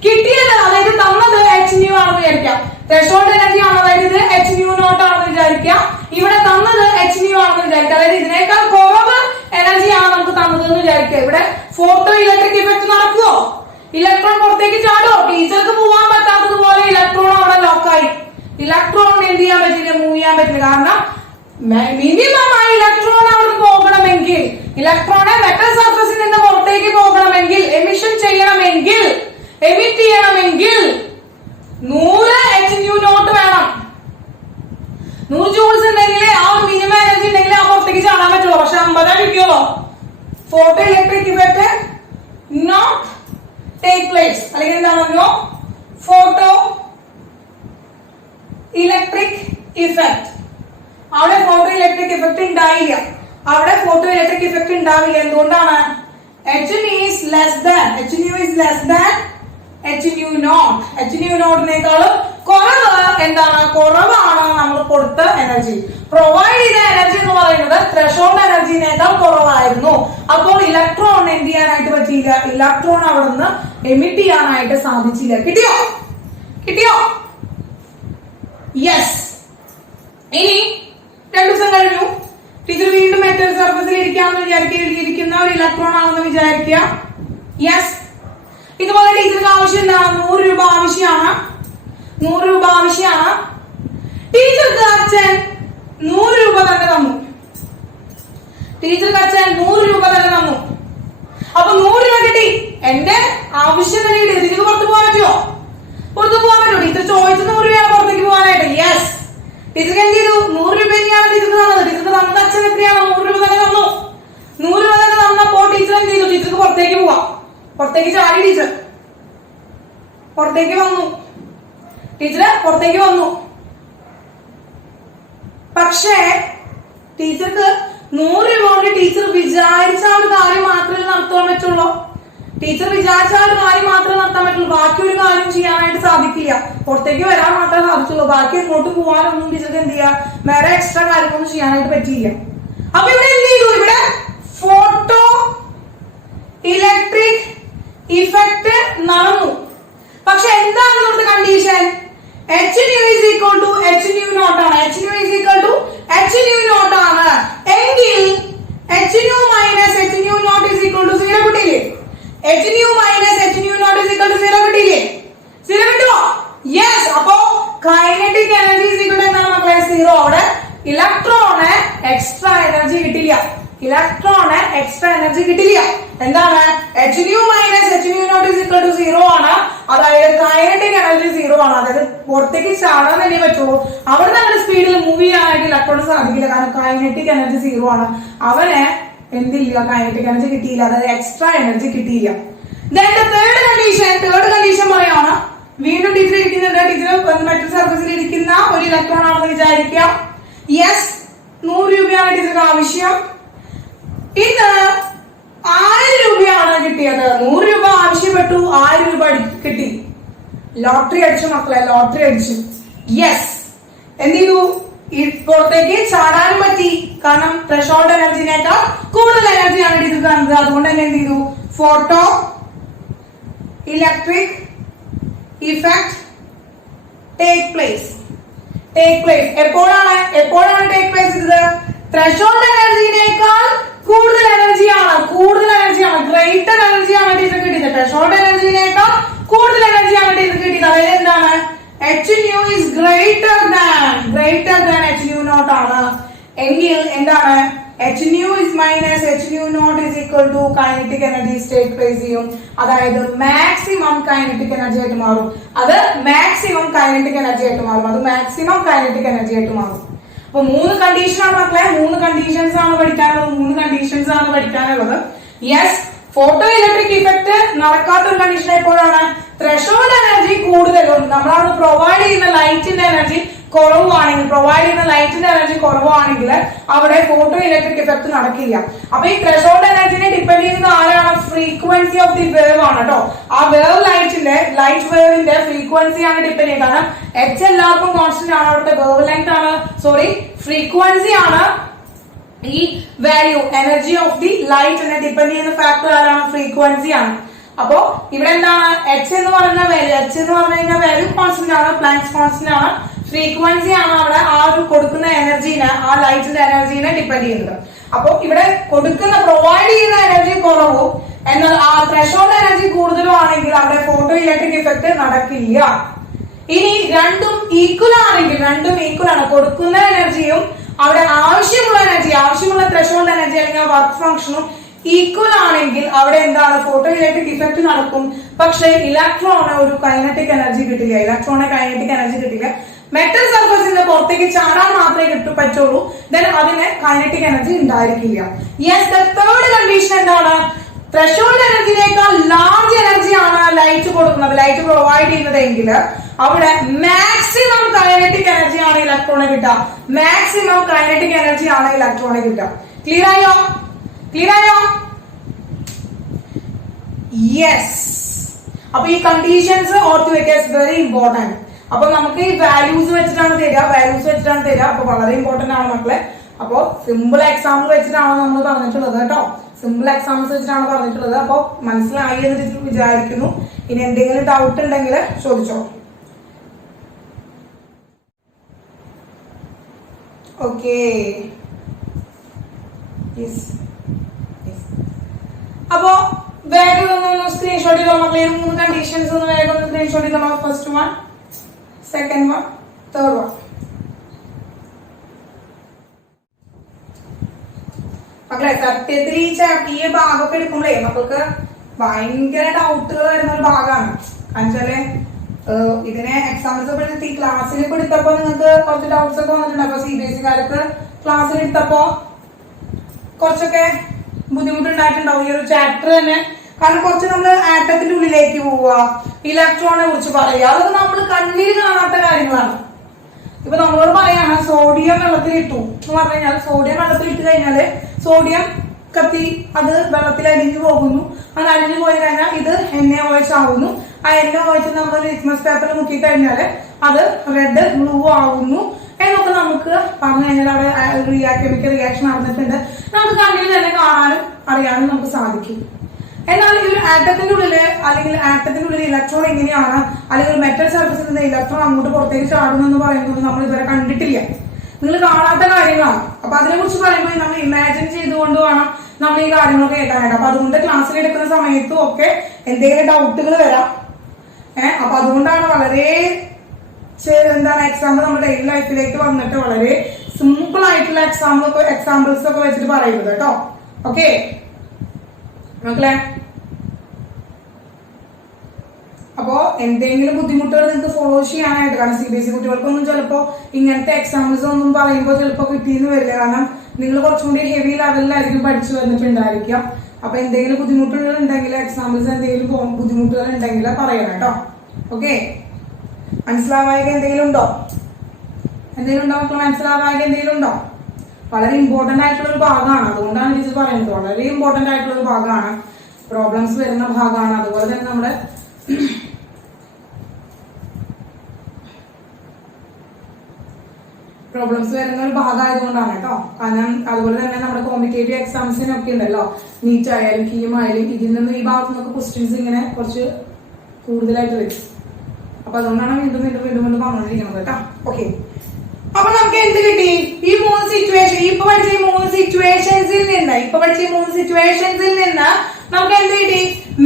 കിട്ടിയത് അതായത് തന്നത് എച്ച് ന്യൂ ആണെന്ന് വിചാരിക്കാം. ത്രെഷോൾഡ് എനർജി ആണ്, അതായത് ഇത് എച്ച് ന്യൂ നോട്ട് ആണെന്ന് വിചാരിക്കുക. ഇവിടെ തന്നത് എച്ച് ന്യൂ ആണെന്ന് വിചാരിക്കുക. അതായത് ഇതിനേക്കാൾ കുറവ് എനർജിയാണ് നമുക്ക് തന്നത് എന്ന് വിചാരിക്കുക. ഇവിടെ ഫോട്ടോ ഇലക്ട്രിക് ഇഫക്ട് നടക്കുവോ? ഇലക്ട്രോൺ പുറത്തേക്ക് ചാടുവോ? ടീച്ചർക്ക് പോകാൻ പറ്റാത്തതുപോലെ ഇലക്ട്രോൺ അവിടെ ലോക്കായി. ഇലക്ട്രോൺ എന്ത് ചെയ്യാൻ പറ്റില്ല? മൂവ് ചെയ്യാൻ പറ്റില്ല. കാരണം മിനിമം ആ ഇലക്ട്രോൺ അവിടെ പോകണമെങ്കിൽ, ഇലക്ട്രോണെ മെറ്റൽ സർഫസിൽ നിന്ന് പുറത്തേക്ക് പോകണമെങ്കിൽ, എമിഷൻ ചെയ്യണമെങ്കിൽ, എമിറ്റ് ചെയ്യണമെങ്കിൽ 100 എച്ച് ന്യൂ നോട്ട് വേണം. 100 ജൂൾസ് ഉണ്ടെങ്കിൽ ആ ഒരു മിനിമം എനർജി ഉണ്ടെങ്കിൽ ആ പുറത്തേക്ക് ചാടാൻ പറ്റുള്ളൂ. പക്ഷെ 50 കിട്ടിയോളൂ. Photoelectric effect not take place. അല്ലെങ്കിൽ എന്താണോ ഫോട്ടോ ഇലക്ട്രിക് ഇഫക്ട്. അവിടെ ഫോട്ടോ ഇലക്ട്രിക് ഇഫക്ട് ഉണ്ടായില്ല. അവിടെ ഫോട്ടോ ഇലക്ട്രിക് ഇഫക്ട് ഉണ്ടാവില്ല. എന്തുകൊണ്ടാണ്? H nu is less than h nu naught. H nu നോട്ടിനേക്കാളും കുറവ് എന്താണ്? കുറവാണ് നമ്മൾ കൊടുത്ത എനർജി. പ്രൊവൈഡ് ചെയ്ത എനർജി എന്ന് പറയുന്നത് ത്രെഷോൾഡ് എനർജിനേക്കാൾ കുറവായിരുന്നു. അപ്പോൾ ഇലക്ട്രോൺ എന്ത് ചെയ്യാനായിട്ട് പറ്റിയില്ല? ഇലക്ട്രോൺ അവിടെ നിന്ന് എമിറ്റ് ചെയ്യാനായിട്ട് സാധിച്ചില്ല. കിട്ടിയോ? യെസ്. ഇനി 2 ദിവസം കഴിഞ്ഞു. ടീച്ചർ വീണ്ടും മെറ്റൽ സർഫസിൽ ഇരിക്കാമെന്ന് വിചാരിക്കുക. ഇരിക്കുന്ന ഒരു ഇലക്ട്രോൺ ആണെന്ന് വിചാരിക്കുക. യെസ്, ഇതുപോലെ ടീച്ചർക്ക് ആവശ്യം എന്താണ്? 100 രൂപ ആവശ്യമാണ്. 100 രൂപ ആവശ്യമാണ്. ടീച്ചർക്ക് അച്ഛൻ 100 രൂപ തന്നെ തന്നു. ടീച്ചർക്ക് അച്ഛൻ 100 രൂപ തന്നെ തന്നു. അപ്പൊ 100 രൂപ കിട്ടി. എന്റെ ആവശ്യം തന്നെ കിട്ടി. ടീച്ചർക്ക് പുറത്ത് പോകാൻ പറ്റുമോ? പുറത്ത് പോകാൻ പറ്റുമോ? ടീച്ചർ ചോദിച്ചത് 100 രൂപയാണ് പുറത്തേക്ക് പോകാനായിട്ട്. യെസ്, ടീച്ചർക്ക് എന്ത് ചെയ്തു? 100 രൂപ തന്നെയാണ് ടീച്ചർക്ക് തന്നത്. ടീച്ചർക്ക് തന്നത് അച്ഛൻ എത്രയാണ്? 100 രൂപ തന്നെ തന്നു. 100 രൂപ തന്നെ തന്നപ്പോ ടീച്ചർ എന്ത് ചെയ്തു? ടീച്ചർക്ക് പുറത്തേക്ക് പോവാം. പുറത്തേക്ക് ചാടി. ടീച്ചർ പുറത്തേക്ക് വന്നു. പക്ഷേ ടീച്ചർക്ക് 100 രൂപ കൊണ്ട് ടീച്ചർ വിചാരിച്ച ആ ഒരു കാര്യം മാത്രമേ നടത്താൻ പറ്റുള്ളൂ. ടീച്ചർ വിചാരിച്ചാൽ ഒരു കാര്യം മാത്രമേ നടത്താൻ പറ്റുള്ളൂ, ബാക്കി ഒരു കാര്യം ചെയ്യാനായിട്ട് സാധിക്കില്ല. പുറത്തേക്ക് വരാൻ മാത്രമേ സാധിച്ചുള്ളൂ, ബാക്കി എങ്ങോട്ട് പോകാനൊന്നും ടീച്ചർക്ക് എന്ത് ചെയ്യാം, വേറെ എക്സ്ട്രാ കാര്യങ്ങളൊന്നും ചെയ്യാനായിട്ട് പറ്റിയില്ല. അപ്പൊ ഇവിടെ എന്ത് ചെയ്തു, ഇവിടെ ഫോട്ടോ ഇലക്ട്രിക് ഇഫക്റ്റ് നടന്നു. പക്ഷെ എന്താണ് ഇവിടുത്തെ condition? h nu is equal to h nu naught ആണ്. h nu is equal to h nu naught ആണ് എങ്കിൽ h nu minus h nu naught is equal to 0 കിട്ടിയില്ലേ? h nu minus h nu naught is equal to 0 കിട്ടിയില്ലേ? 0 കിട്ടുമോ? Yes. അപ്പോ kinetic energy is equal to എന്താണ് മക്കളെ? 0. അവിടെ electron extra energy കിട്ടില്ല, ഇലക്ട്രോണ് എക്സ്ട്രാ എനർജി കിട്ടില്ല. എന്താണ്? h nu minus h nu naught is equal to 0 ആണ്. അതായത് കൈനറ്റിക് എനർജി 0 ആണ്. അതായത് പുറത്തേക്ക് ചാടാൻ തന്നെ പറ്റുള്ളൂ, അവിടെ നമ്മുടെ സ്പീഡിൽ മൂവ് ചെയ്യാനായിട്ട് ഇലക്ട്രോണ് സാധിക്കില്ല, കാരണം കൈനറ്റിക് എനർജി 0 ആണ്. അവന് എന്തില്ല, കൈനറ്റിക് എനർജി കിട്ടിയില്ല, അതായത് എക്സ്ട്രാ എനർജി കിട്ടിയില്ല. തേർഡ് കണ്ടീഷൻ പറയാണ്. വീണ്ടും ടീച്ചർ ഇരിക്കുന്നുണ്ട്, ടീച്ചർ മറ്റൊരു സർഫസിൽ ഇരിക്കുന്ന ഒരു ഇലക്ട്രോൺ ആണെന്ന് വിചാരിക്കാം. യെസ്, 100 രൂപയാണ് ടീച്ചർക്ക് ആവശ്യം. ഇന്ന് 1000 രൂപയാണ് കിട്ടിയത്. 100 രൂപ ആവശ്യപ്പെട്ടു, 1000 രൂപ കിട്ടി. ലോട്ടറി അടിച്ചു മക്കളെ, ലോട്ടറി അടിച്ചു. യെസ്, എന്ത് ചെയ്തു? പുറത്തേക്ക് ചാടാനും പറ്റി, കാരണം ത്രെഷോൾഡ് എനർജിനേക്കാൾ കൂടുതൽ എനർജിയാണ് ടീച്ചർക്ക് കാണുന്നത്. അതുകൊണ്ട് തന്നെ എന്ത് ചെയ്തു? Photo electric effect take place. എപ്പോഴാണ് ടേക്ക് പ്ലേസ് ചെയ്തത്? ത്രെഷോൾഡ് എനർജിനേക്കാൾ കൂടുതൽ എനർജിയാണ്, ഗ്രേറ്റർ എനർജിയാണ് ടീച്ചർ കിട്ടിയത്. ത്രെഷോൾഡ് എനർജിനേക്കാൾ കൂടുതൽ എനർജിയാണ് ടീച്ചർ കിട്ടിയത്. അതായത് എന്താണ്? h nu is greater than h nu naught ആണ് എങ്കിൽ എന്താണ്? h nu is minus h nu naught is equal to kinetic energy take place ചെയ്യും. അതായത് മാക്സിമം കൈനറ്റിക് എനർജി ആയിട്ട് മാറും. അത് മാക്സിമം കൈനറ്റിക് എനർജി ആയിട്ട് മാറും. അപ്പൊ 3 കണ്ടീഷനാണ് മക്കളെ, 3 കണ്ടീഷൻസ് ആണ് പഠിക്കാനുള്ളത്. യെസ്, ഫോട്ടോ ഇലക്ട്രിക് ഇഫക്റ്റ് നടക്കാത്ത ഒരു കണ്ടീഷൻ എപ്പോഴാണ്? ത്രെഷോൾഡ് എനർജി കൂടുതലും, നമ്മളവിടെ പ്രൊവൈഡ് ചെയ്യുന്ന ലൈറ്റിന്റെ എനർജി കുറവാണെങ്കിൽ അവിടെ ഫോട്ടോ ഇലക്ട്രിക് ഇഫക്റ്റ് നടക്കില്ല. അപ്പൊ ഈ ത്രെഷോൾഡ് എനർജിനെ ഡിപെൻഡ് ചെയ്യുന്നത് ആരാണ്? ഫ്രീക്വൻസി ഓഫ് ദി വേവ് ആണ് കേട്ടോ. ആ ലൈറ്റ് വേവിന്റെ ഫ്രീക്വൻസി ആണ് ഡിപെൻഡ് ചെയ്യുന്നത്. കാരണം h എല്ലാവർക്കും കോൺസ്റ്റന്റ് ആണ്, അവിടുത്തെ വേവ് ലെങ്ത് ആണ്, ഫ്രീക്വൻസി ആണ് ഈ വാല്യൂ. എനർജി ഓഫ് ദി ലൈറ്റിനെ ഡിപെൻഡ് ചെയ്യുന്ന ഫാക്ടർ ആരാണ്? ഫ്രീക്വൻസി ആണ്. അപ്പോ ഇവിടെ എന്താണ്? h എന്ന് പറഞ്ഞ വാല്യൂ കോൺസ്റ്റന്റ് ആണ്, പ്ലാങ്ക്സ് കോൺസ്റ്റന്റ് ആണ്. ഫ്രീക്വൻസി ആണ് അവിടെ ആ ഒരു കൊടുക്കുന്ന എനർജീനെ, ആ ലൈറ്റിന്റെ എനർജീനെ ഡിപെൻഡ് ചെയ്യുന്നത്. അപ്പൊ ഇവിടെ പ്രൊവൈഡ് ചെയ്യുന്ന എനർജി കുറവും എന്നാൽ ആ ത്രെഷോൾഡ് എനർജി കൂടുതലും ആണെങ്കിൽ അവിടെ ഫോട്ടോ ഇലക്ട്രിക് ഇഫക്റ്റ് നടക്കില്ല. ഇനി രണ്ടും ഈക്വൽ ആണ്, കൊടുക്കുന്ന എനർജിയും അവിടെ ആവശ്യമുള്ള ത്രെഷോൾഡ് എനർജി അല്ലെങ്കിൽ വർക്ക് ഫംഗ്ഷനും ഈക്വൽ ആണെങ്കിൽ അവിടെ എന്താണ്? ഫോട്ടോ ഇലക്ട്രിക് ഇഫക്റ്റ് നടക്കും. പക്ഷെ ഇലക്ട്രോണ് ഒരു കൈനറ്റിക് എനർജി കിട്ടില്ല. മെറ്റൽ സർഫസിന്റെ പുറത്തേക്ക് ചാടാൻ മാത്രമേ പറ്റുള്ളൂ, അതിന് കൈനറ്റിക് എനർജി ഉണ്ടായിരിക്കില്ല. യെസ്, തേർഡ് കണ്ടീഷൻ എന്താണ്? ത്രെഷോൾഡ് എനർജിനേക്കാൾ ലാർജ് എനർജിയാണ് ലൈറ്റ് പ്രൊവൈഡ് ചെയ്യുന്നതെങ്കിൽ അവിടെ മാക്സിമം കൈനറ്റിക് എനർജിയാണ് ഇലക്ട്രോണ് കിട്ടുക. ക്ലിയർ ആയോ? യെസ്. അപ്പൊ ഈ കണ്ടീഷൻസ് ഓർത്ത് വെക്കുക, വെരി ഇമ്പോർട്ടന്റ്. അപ്പൊ നമുക്ക് ഈ വാല്യൂസ് വെച്ചിട്ടാണ് തരിക. അപ്പൊ വളരെ ഇമ്പോർട്ടന്റ് ആണ് മക്കളെ. അപ്പൊ സിമ്പിൾ എക്സാമ്പിൾ വെച്ചിട്ടാണ് നമ്മൾ പറഞ്ഞിട്ടുള്ളത് കേട്ടോ. അപ്പൊ മനസ്സിലായി എന്ന് വിചാരിക്കുന്നു. ഇനി എന്തെങ്കിലും ഡൗട്ട് ഉണ്ടെങ്കിൽ ചോദിച്ചോ. ഓക്കെ, അപ്പോ വേഗം ഒന്ന് സ്ക്രീൻഷോട്ട് ചെയ്തോ മക്കളെ. 3 കണ്ടീഷൻസ് ഒന്ന് വേഗം സ്ക്രീൻഷോട്ട് ചെയ്തോ. First one, second one, third one. മക്കളെ സത്യത്തിൽ ഈ ഭാഗമൊക്കെ എടുക്കുമ്പോഴേ മക്കൾക്ക് ഭയങ്കര ഡൗട്ടുകൾ വരുന്ന ഒരു ഭാഗമാണ്. എന്നുവെച്ചാല് ഇതിനെ എക്സാമ്പിൾസ് ക്ലാസ്സിൽ എടുത്തപ്പോ നിങ്ങൾക്ക് കുറച്ച് ഡൗട്ട്സ് ഒക്കെ വന്നിട്ടുണ്ട്. അപ്പൊ CBSE കാർക്ക് ക്ലാസ്സിൽ എടുത്തപ്പോ കുറച്ചൊക്കെ ബുദ്ധിമുട്ടുണ്ടായിട്ടുണ്ടാവും ഈ ഒരു ചാപ്റ്റർ തന്നെ. കാരണം കുറച്ച് നമ്മൾ ആറ്റത്തിന്റെ ഉള്ളിലേക്ക് പോവുക, ഇലക്ട്രോണിനെ കുറിച്ച് പറയുക, അതൊക്കെ നമ്മൾ കണ്ണിൽ കാണാത്ത കാര്യങ്ങളാണ്. ഇപ്പൊ നമ്മളോട് പറയാണ് സോഡിയം വെള്ളത്തിലിട്ടു എന്ന് പറഞ്ഞു കഴിഞ്ഞാൽ, സോഡിയം വെള്ളത്തിലിട്ട് കഴിഞ്ഞാല് സോഡിയം കത്തി അത് വെള്ളത്തിൽ അലിഞ്ഞു പോകുന്നു. അത് അലിഞ്ഞു പോയി കഴിഞ്ഞാൽ ഇത് NaOH ആവുന്നു. ആ NaOH നമ്മൾ ലിറ്റ്മസ് പേപ്പറിൽ മുക്കി കഴിഞ്ഞാൽ അത് റെഡ് ബ്ലൂ ആവുന്നു എന്നൊക്കെ നമുക്ക് പറഞ്ഞു കഴിഞ്ഞാൽ അവിടെ കെമിക്കൽ റിയാക്ഷൻ നടന്നിട്ടുണ്ട്. നമുക്ക് കണ്ണിൽ തന്നെ കാണാനും അറിയാനും നമുക്ക് സാധിക്കും. എന്നാൽ ഈ ഒരു ആറ്റത്തിന്റെ ഉള്ളില് അല്ലെങ്കിൽ ആറ്റത്തിന്റെ ഉള്ളിൽ ഇലക്ട്രോൺ എങ്ങനെയാണ് അല്ലെങ്കിൽ മെറ്റൽ സർഫസിൽ നിന്ന് ഇലക്ട്രോൺ അങ്ങോട്ട് പുറത്തേക്ക് ചാടുന്നെന്ന് പറയുന്നത് നമ്മൾ ഇതുവരെ കണ്ടിട്ടില്ല. നിങ്ങൾ കാണാത്ത കാര്യങ്ങളാണ്. അപ്പൊ അതിനെ കുറിച്ച് പറയുമ്പോൾ നമ്മൾ ഇമാജിൻ ചെയ്തുകൊണ്ട് വേണം നമ്മൾ ഈ കാര്യങ്ങളൊക്കെ കേൾക്കാനായിട്ട്. അപ്പൊ അതുകൊണ്ട് ക്ലാസ്സിൽ എടുക്കുന്ന സമയത്തും ഒക്കെ എന്തെങ്കിലും ഡൗട്ടുകൾ വരാം. അപ്പൊ അതുകൊണ്ടാണ് വളരെ എന്താണ് എക്സാമ്പിൾ നമ്മുടെ ഡെയിലി ലൈഫിലേക്ക് വന്നിട്ട് വളരെ സിമ്പിൾ ആയിട്ടുള്ള എക്സാമ്പിൾസ് ഒക്കെ വെച്ചിട്ട് പറയുന്നത് കേട്ടോ. ഓക്കെ മക്കളെ, അപ്പോ എന്തെങ്കിലും ബുദ്ധിമുട്ടുകൾ നിങ്ങൾക്ക് ഫോളോ ചെയ്യാനായിട്ട്, കാരണം CBSE കുട്ടികൾക്കൊന്നും ചിലപ്പോ ഇങ്ങനത്തെ എക്സാമ്പിൾസ് ഒന്നും പറയുമ്പോൾ ചിലപ്പോൾ കിട്ടിയെന്ന് വരില്ല. കാരണം നിങ്ങൾ കുറച്ചും കൂടി ഹെവി ലെവലിലായിരിക്കും പഠിച്ചു വന്നിട്ടുണ്ടായിരിക്കാം. അപ്പൊ എന്തെങ്കിലും ബുദ്ധിമുട്ടുകൾ ഉണ്ടെങ്കിൽ, എക്സാമ്പിൾസ് എന്തെങ്കിലും ബുദ്ധിമുട്ടുകൾ ഉണ്ടെങ്കിൽ പറയണം കേട്ടോ. ഓക്കെ, മനസ്സിലാവായക എന്തെങ്കിലും ഉണ്ടോ? എന്തെങ്കിലും ഉണ്ടോ മക്കൾ? മനസ്സിലാവായക എന്തെങ്കിലും ഉണ്ടോ? വളരെ ഇമ്പോർട്ടന്റ് ആയിട്ടുള്ള ഒരു ഭാഗമാണ്. അതുകൊണ്ടാണ് ടീച്ചർ പറയുന്നത്. വളരെ ഇമ്പോർട്ടന്റ് ആയിട്ടുള്ള ഒരു ഭാഗമാണ്. പ്രോബ്ലംസ് വരുന്ന ഭാഗമാണ്. അതുപോലെ തന്നെ നമ്മുടെ പ്രോബ്ലംസ് വരുന്ന ഒരു ഭാഗമായതുകൊണ്ടാണ് കേട്ടോ. കാരണം അതുപോലെ തന്നെ നമ്മുടെ കോമ്പറ്റേറ്റീവ് എക്സാംസിനൊക്കെ ഉണ്ടല്ലോ, നീറ്റ് ആയാലും കീം ആയാലും ഇതിൽ നിന്ന് ഈ ഭാഗത്തു നിന്നൊക്കെ ക്വസ്റ്റ്യൻസ് ഇങ്ങനെ കുറച്ച് കൂടുതലായിട്ട് വരും. അപ്പൊ അതുകൊണ്ടാണ് വീണ്ടും വീണ്ടും വീണ്ടും വീണ്ടും പറഞ്ഞുകൊണ്ടിരിക്കുന്നത് കേട്ടോ. ഓക്കെ, അപ്പൊ നമുക്ക് എന്ത് കിട്ടി? ഈ മൂന്ന് സിറ്റുവേഷൻ, ഇപ്പൊ പഠിച്ച ഈ മൂന്ന് സിറ്റുവേഷൻസിൽ നിന്ന് നമുക്ക് എന്ത് കിട്ടി?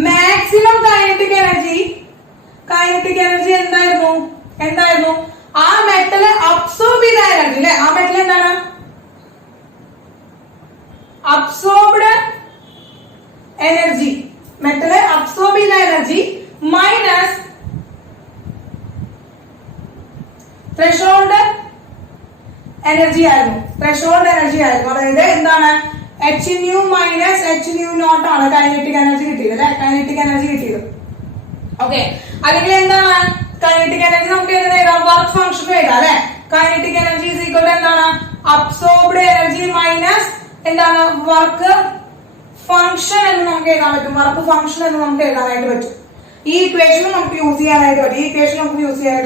മാക്സിമം കൈനറ്റിക് എനർജി എന്തായിരുന്നു? ആ മെറ്റല് അബ്സോർബ് ചെയ്ത എനർജി അല്ലെ? ആ മെറ്റൽ എന്താണ്? Absorbed energy. മെറ്റല് അബ്സോർബ് ചെയ്ത എനർജി മൈനസ് ത്രെഷോൾഡ് എനർജി ആയിരുന്നു. അതായത് എന്താണ്? Hν മൈനസ് Hν0 ആണ് കൈനറ്റിക് എനർജി കിട്ടിയത് അല്ലെ? ഓക്കെ, അല്ലെങ്കിൽ എന്താണ് കൈനറ്റിക് എനർജി? നമുക്ക് എഴുതാം വർക്ക് ഫംഗ്ഷൻ എഴുതാം അല്ലെ? Kinetic energy is equal to എന്താണ്? അബ്സോർബ്ഡ് എനർജി മൈനസ് എന്താണ്? വർക്ക് ഫംഗ്ഷൻ എന്ന് നമുക്ക് എഴുതാൻ പറ്റും. ഈ ഇക്വേഷൻ നമുക്ക് യൂസ് ചെയ്യാനായിട്ട്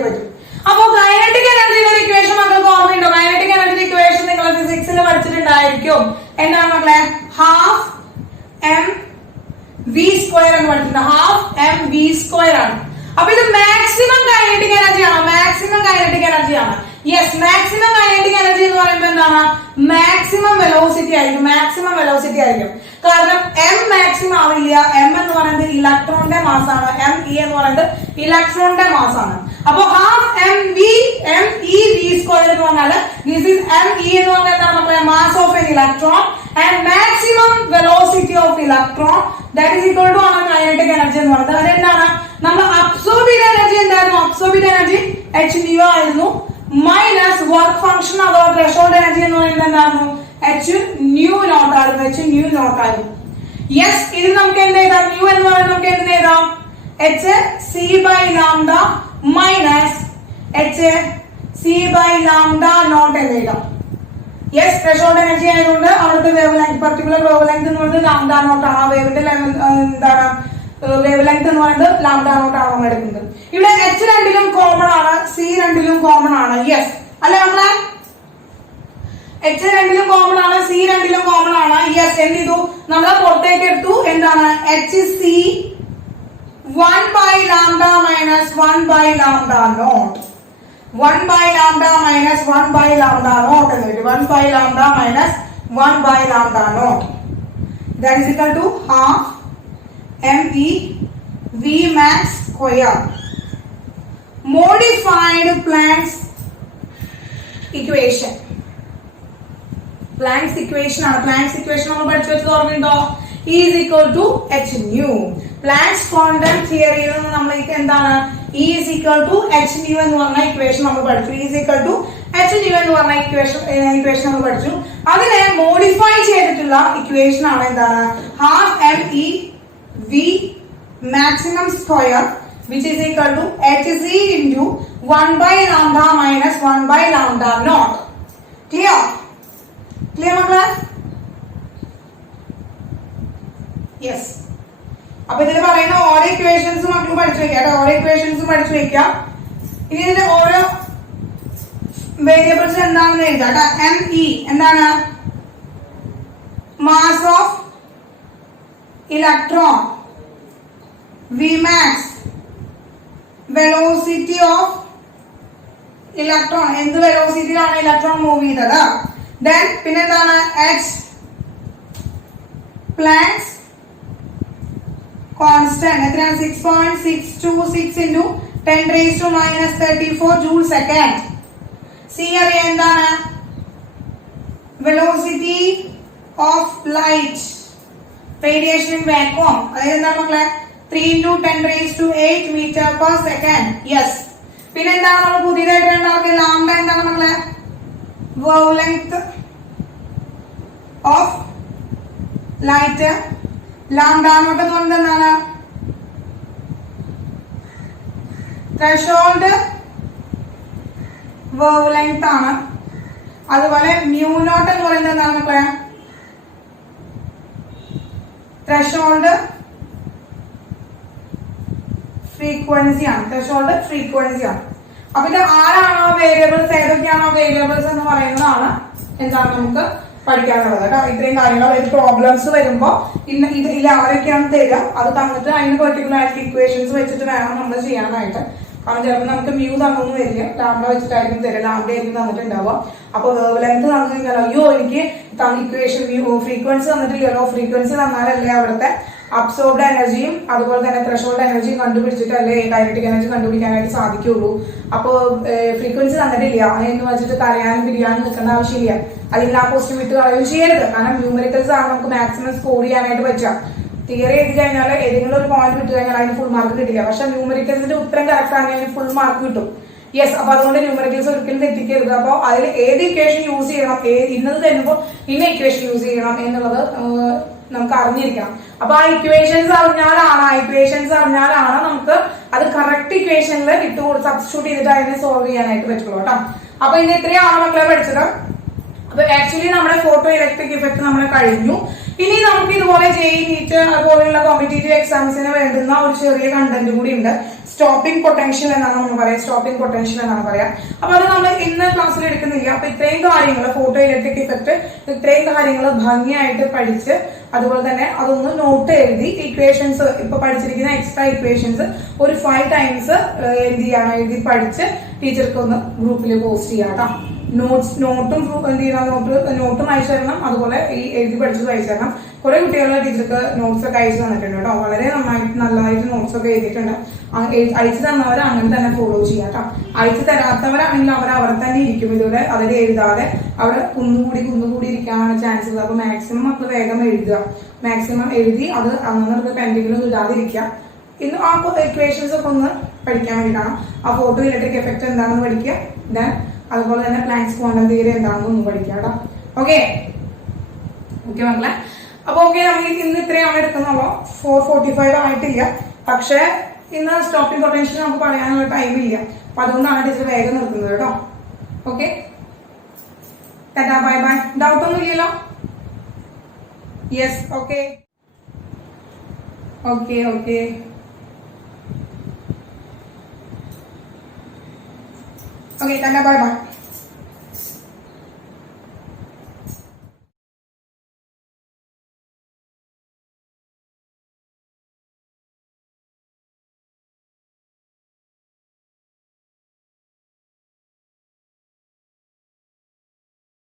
പറ്റും. അപ്പൊ കൈനറ്റിക് എനർജിയുടെ ഒരു ഇക്വേഷൻ മക്കൾക്ക് ഓർമ്മയുണ്ടോ? കൈനറ്റിക് എനർജി ഇക്വേഷൻ നിങ്ങൾ ഫിസിക്സിൽ പഠിച്ചിട്ടുണ്ടായിരിക്കും. എന്താണ് മക്കളെ? ഹാഫ് mv² എന്ന് പഠിച്ചിട്ടുണ്ട്. ഹാഫ് mv² ആണ്. അപ്പൊ ഇത് മാക്സിമം കൈനറ്റിക് എനർജിയാണ്. യെസ്, മാക്സിമം കൈനറ്റിക് എനർജി എന്ന് പറയുമ്പോൾ എന്താണ്? മാക്സിമം വെലോസിറ്റി ആയിരിക്കും. കാരണം m മാക്സിമം ആവില്ല. m എന്ന് പറയുന്നത് ഇലക്ട്രോണിന്റെ മാസാണ്. me എന്ന് പറയുന്നത് ഇലക്ട്രോണിന്റെ മാസാണ്. അപ്പൊ ഹാഫ് me v² എന്ന് പറഞ്ഞാല് ദിസ് ഈസ് me എന്ന് പറഞ്ഞാൽ എന്താണ് മക്കളെ? Mass of an electron and maximum velocity of electron that is equal to ആണ് കൈനറ്റിക് എനർജി എന്ന് പറയുന്നത്. അതെന്താണ്? നമ്മൾ അബ്സോർബ് ചെയ്ത എനർജി എന്തായിരുന്നു? Hν ആയിരുന്നു. മൈനസ് വർക്ക് ഫംഗ്ഷൻ അഥവാ ത്രെഷോൾഡ് എനർജി എന്ന് പറയുന്നത് എന്തായിരുന്നു? Hν0 ആയിരുന്നു. യെസ്, ഇത് നമുക്ക് എന്ത് എഴുതാം? ന്യൂ എന്ന് പറയുന്നത് നമുക്ക് എന്ത് എഴുതാം? hc/λ മൈനസ് hc/λ0 എന്ന് എഴുതാം. യെസ്, ത്രെഷോൾഡ് എനർജി ആയതുകൊണ്ട് അവിടുത്തെ wave length, particular wave length എന്ന് പറയുന്നത് λ0 ആണ്. ആ വേവിന്റെ എന്താണ് വേവ് ലെങ്ത് എന്ന് പറയുന്നത് λ0 ആണ് നമ്മൾ എടുക്കുന്നത്. ഇവിടെ H രണ്ടിലും കോമൺ ആണ്, C രണ്ടിലും കോമൺ ആണ്. യെസ് അല്ലെ മക്കളെ? H രണ്ടിലും കോമൺ ആണ്, C രണ്ടിലും കോമൺ ആണ്. യെസ്, എന്ത് ചെയ്തു? നമ്മൾ പുറത്തേക്ക് എടുത്തു. എന്താണ്? HC 1/λ മൈനസ് 1/λ0 മൈനസ് 1/λ0 എന്ന് വരും. 1/λ minus 1/λ0 that is equal to half me v² modified Planck's equation. Planck's equation നമ്മൾ പഠിച്ചു വെച്ചത് ഓർമ്മയുണ്ടോ? E is equal to Hν. Planck's quantum theory യിൽ നമ്മൾ എന്താണ്? E is equal to Hν എന്ന് പറഞ്ഞ ഇക്വേഷൻ നമ്മൾ പഠിച്ചു. E is equal to Hν എന്ന് പറഞ്ഞ ഇക്വേഷൻ നമ്മൾ പഠിച്ചു. അതിനെ മോഡിഫൈ ചെയ്തിട്ടുള്ള ഇക്വേഷൻ ആണ് എന്താണ്? Half me v maximum square which is equal to Hc into 1/λ minus 1/λ0. Clear മക്കളെ? യെസ്. അപ്പൊ ഇതിൽ പറയുന്ന ഓരോ ഇക്വേഷൻസ് നമുക്ക് പഠിച്ചു വെക്കാം. ഓരോ ഇക്വേഷൻസ് പഠിച്ചു വെക്കാം. ഇനി ഇതിന്റെ ഓരോ വേരിയബിൾസ് എന്താണെന്ന് എഴുതാം. ME എന്താണ്? Mass of electron. Vmax velocity of electron. എന്ത് വെലോസിറ്റിയിലാണ് ഇലക്ട്രോൺ മൂവ് ചെയ്തത്? ദെൻ പിന്നെന്താണ്? H planks constant. എത്രയാണ്? 6.626 into 10 raised to minus 34 joule second. C അറിയാം എന്താണ്? Velocity of light radiation in vacuum. അതായത് എന്താണ് മക്കളെ? 3 into 10 raised to 8 meter per second. Yes. പിന്നെ എന്താണ് നമ്മൾ പുതിയതായിട്ട് രണ്ടാമത്തെ ലാംഡ എന്താണ് മക്കളെ? Wave length of light. Lambda എന്നൊക്കെ പറയുന്നത് എന്താണ്? ത്രെഷോൾഡ് വേവ് ലെങ്ത് ആണ്. അതുപോലെ മ്യൂ നോട്ട് എന്ന് പറയുന്നത് എന്താണ് മക്കളെ? ത്രെഷോൾഡ് ഫ്രീക്വൻസി ആണ്. ത്രെഷോൾഡ് ഫ്രീക്വൻസി ആണ്. അപ്പൊ ഇത് ആരാണോ വേരിയബിൾസ്, ഏതൊക്കെയാണോ വേരിയബിൾസ് എന്ന് പറയുന്നതാണ് എന്താണ് നമുക്ക് പഠിക്കാനുള്ളത് കേട്ടോ. ഇത്രയും കാര്യങ്ങൾ അതായത് പ്രോബ്ലംസ് വരുമ്പോ ഇതിൽ ആരൊക്കെയാണ് തരിക അത് തന്നിട്ട് അതിന് പെർട്ടിക്കുലർ ആയിട്ട് ഇക്വേഷൻസ് വെച്ചിട്ട് വേണം നമ്മൾ ചെയ്യാനായിട്ട്. കാരണം ചിലപ്പോൾ നമുക്ക് മ്യൂ തന്നൊന്നും വരില്ല, ലാംഡ വെച്ചിട്ടായിരിക്കും തരിക. ലാംഡ ആയിരിക്കും തന്നിട്ടുണ്ടാവുക. അപ്പൊ വേവ് ലെങ്ത് തന്നു കഴിഞ്ഞാൽ അയ്യോ എനിക്ക് ഇക്വേഷൻ ഫ്രീക്വൻസി തന്നിട്ടില്ലല്ലോ. ഫ്രീക്വൻസി തന്നാലല്ലേ അവിടുത്തെ അബ്സോർബ്ഡ് എനർജിയും അതുപോലെ തന്നെ ത്രെഷോൾഡ് എനർജിയും കണ്ടുപിടിച്ചിട്ടല്ലേ കൈനറ്റിക് എനർജി കണ്ടുപിടിക്കാനായിട്ട് സാധിക്കുള്ളൂ. അപ്പൊ ഫ്രീക്വൻസി തന്നിട്ടില്ല എന്ന് വെച്ചിട്ട് കരയാനും പിരിയാനും നിൽക്കേണ്ട ആവശ്യമില്ല. അല്ലെങ്കിൽ ആ ക്വസ്റ്റ്യൻ വിട്ട് കളയുകയും ചെയ്യരുത്. കാരണം ന്യൂമറിക്കൽസ് ആണ് നമുക്ക് മാക്സിമം സ്കോർ ചെയ്യാനായിട്ട് പറ്റുക. തിയറി എഴുതി കഴിഞ്ഞാൽ ഏതെങ്കിലും ഒരു പോയിന്റ് വിട്ട് കഴിഞ്ഞാൽ അതിന് ഫുൾ മാർക്ക് കിട്ടില്ല. പക്ഷെ ന്യൂമറിക്കൽസിന്റെ ഉത്തരം കറക്റ്റ് ആണെങ്കിൽ അതിന് ഫുൾ മാർക്ക് കിട്ടും. യെസ്. അപ്പൊ അതുകൊണ്ട് ന്യൂമറിക്കൽസ് ഒരിക്കലും തെറ്റിക്കരുത്. അപ്പൊ അതിൽ ഏത് ഇക്വേഷൻ യൂസ് ചെയ്യണം, ഇന്നത് തരുമ്പോൾ ഇന്ന ഇക്വേഷൻ യൂസ് ചെയ്യണം എന്നുള്ളത് നമുക്ക് അറിഞ്ഞിരിക്കണം. അപ്പൊ ആ ഇക്വേഷൻസ് അറിഞ്ഞാലാണ് നമുക്ക് അത് കറക്റ്റ് ഇക്വേഷനിൽ സബ്സ്റ്റിറ്റ്യൂട്ട് ചെയ്തിട്ട് അതിനെ സോൾവ് ചെയ്യാനായിട്ട് പറ്റുള്ളൂ കേട്ടോ. അപ്പൊ ഇന്ന് ഇത്രയാണ് മക്കളെ പഠിച്ചത്. അപ്പൊ ആക്ച്വലി നമ്മുടെ ഫോട്ടോ ഇലക്ട്രിക് ഇഫക്ട് നമ്മൾ കഴിഞ്ഞു. ഇനി നമുക്ക് ഇതുപോലെ JEE നീറ്റ് അതുപോലെയുള്ള കോമ്പറ്റേറ്റീവ് എക്സാംസിന് വേണ്ടുന്ന ഒരു ചെറിയ കണ്ടന്റ് കൂടി ഉണ്ട്. സ്റ്റോപ്പിംഗ് പൊട്ടൻഷ്യൽ എന്നാണ് നമ്മൾ പറയാം. സ്റ്റോപ്പിംഗ് പൊട്ടൻഷ്യൽ എന്നാണ് പറയാം. അപ്പൊ അത് നമ്മൾ ഇന്ന് ക്ലാസ്സിൽ എടുക്കുന്നില്ല. അപ്പൊ ഇത്രയും കാര്യങ്ങൾ ഫോട്ടോ ഇലക്ട്രിക് ഇഫക്ട് ഇത്രയും കാര്യങ്ങൾ ഭംഗിയായിട്ട് പഠിച്ച് അതുപോലെ തന്നെ അതൊന്ന് നോട്ട് എഴുതി ഇക്വേഷൻസ് ഇപ്പൊ പഠിച്ചിരിക്കുന്ന എക്സ്ട്രാ ഇക്വേഷൻസ് ഒരു 5 times എന്ത് ചെയ്യണം, എഴുതി പഠിച്ച് ടീച്ചർക്ക് ഒന്ന് ഗ്രൂപ്പിൽ പോസ്റ്റ് ചെയ്യാം കേട്ടോ. നോട്ടും എന്ത് ചെയ്യണം, നോട്ടും അയച്ചു തരണം. അതുപോലെ ഈ എഴുതി പഠിച്ചത് അയച്ചു തരണം. കുറെ കുട്ടികൾ ടീച്ചർക്ക് നോട്ട്സ് ഒക്കെ അയച്ചു തന്നിട്ടുണ്ട് കേട്ടോ. വളരെ നല്ലതായിട്ട് നോട്ട്സ് ഒക്കെ എഴുതിയിട്ടുണ്ട്. അയച്ചു തന്നവർ അങ്ങനെ തന്നെ ഫോളോ ചെയ്യാം കേട്ടോ. അയച്ചു തരാത്തവരാണെങ്കിൽ അവർ അവിടെ തന്നെ ഇരിക്കും. ഇതുപോലെ അതിൽ എഴുതാതെ അവിടെ കുന്നുകൂടി ഇരിക്കാനാണ് ചാൻസസ്. അപ്പൊ മാക്സിമം മക്കൾ വേഗം എഴുതുക. മാക്സിമം എഴുതി അത് അന്നത്തെ പെൻഡിങ്ങിലൊന്നും ഇടാതിരിക്കുക. ഇന്ന് ആ ഇക്വേഷൻസ് ഒക്കെ ഒന്ന് പഠിക്കാൻ വേണ്ടിയിട്ടാണ്. ആ ഫോട്ടോ ഇലക്ട്രിക് എഫക്ട് എന്താണെന്ന് പഠിക്കുക. ദെൻ അതുപോലെ തന്നെ പ്ലാങ്ക്സ് ക്വാണ്ടം തിയറി എന്താണെന്ന് ഒന്ന് പഠിക്കാം കേട്ടോ. ഓക്കെ മക്കളെ. അപ്പൊ നമുക്ക് ഇന്ന് ഇത്രയാണ് എടുക്കുന്നുള്ളൂ. 4:45 ആയിട്ടില്ല. പക്ഷെ ഇന്ന് സ്റ്റോപ്പിംഗ് പൊട്ടൻഷ്യൽ നമുക്ക് പറയാനുള്ള ടൈമില്ല. അപ്പൊ അതുകൊണ്ടാണ് ടീച്ചർ വേഗം നിർത്തുന്നത് കേട്ടോ. Okay, Tata, bye bye. Doubt ഒന്നും ഇല്ലല്ലോ? Yes. Okay, Tata, bye bye.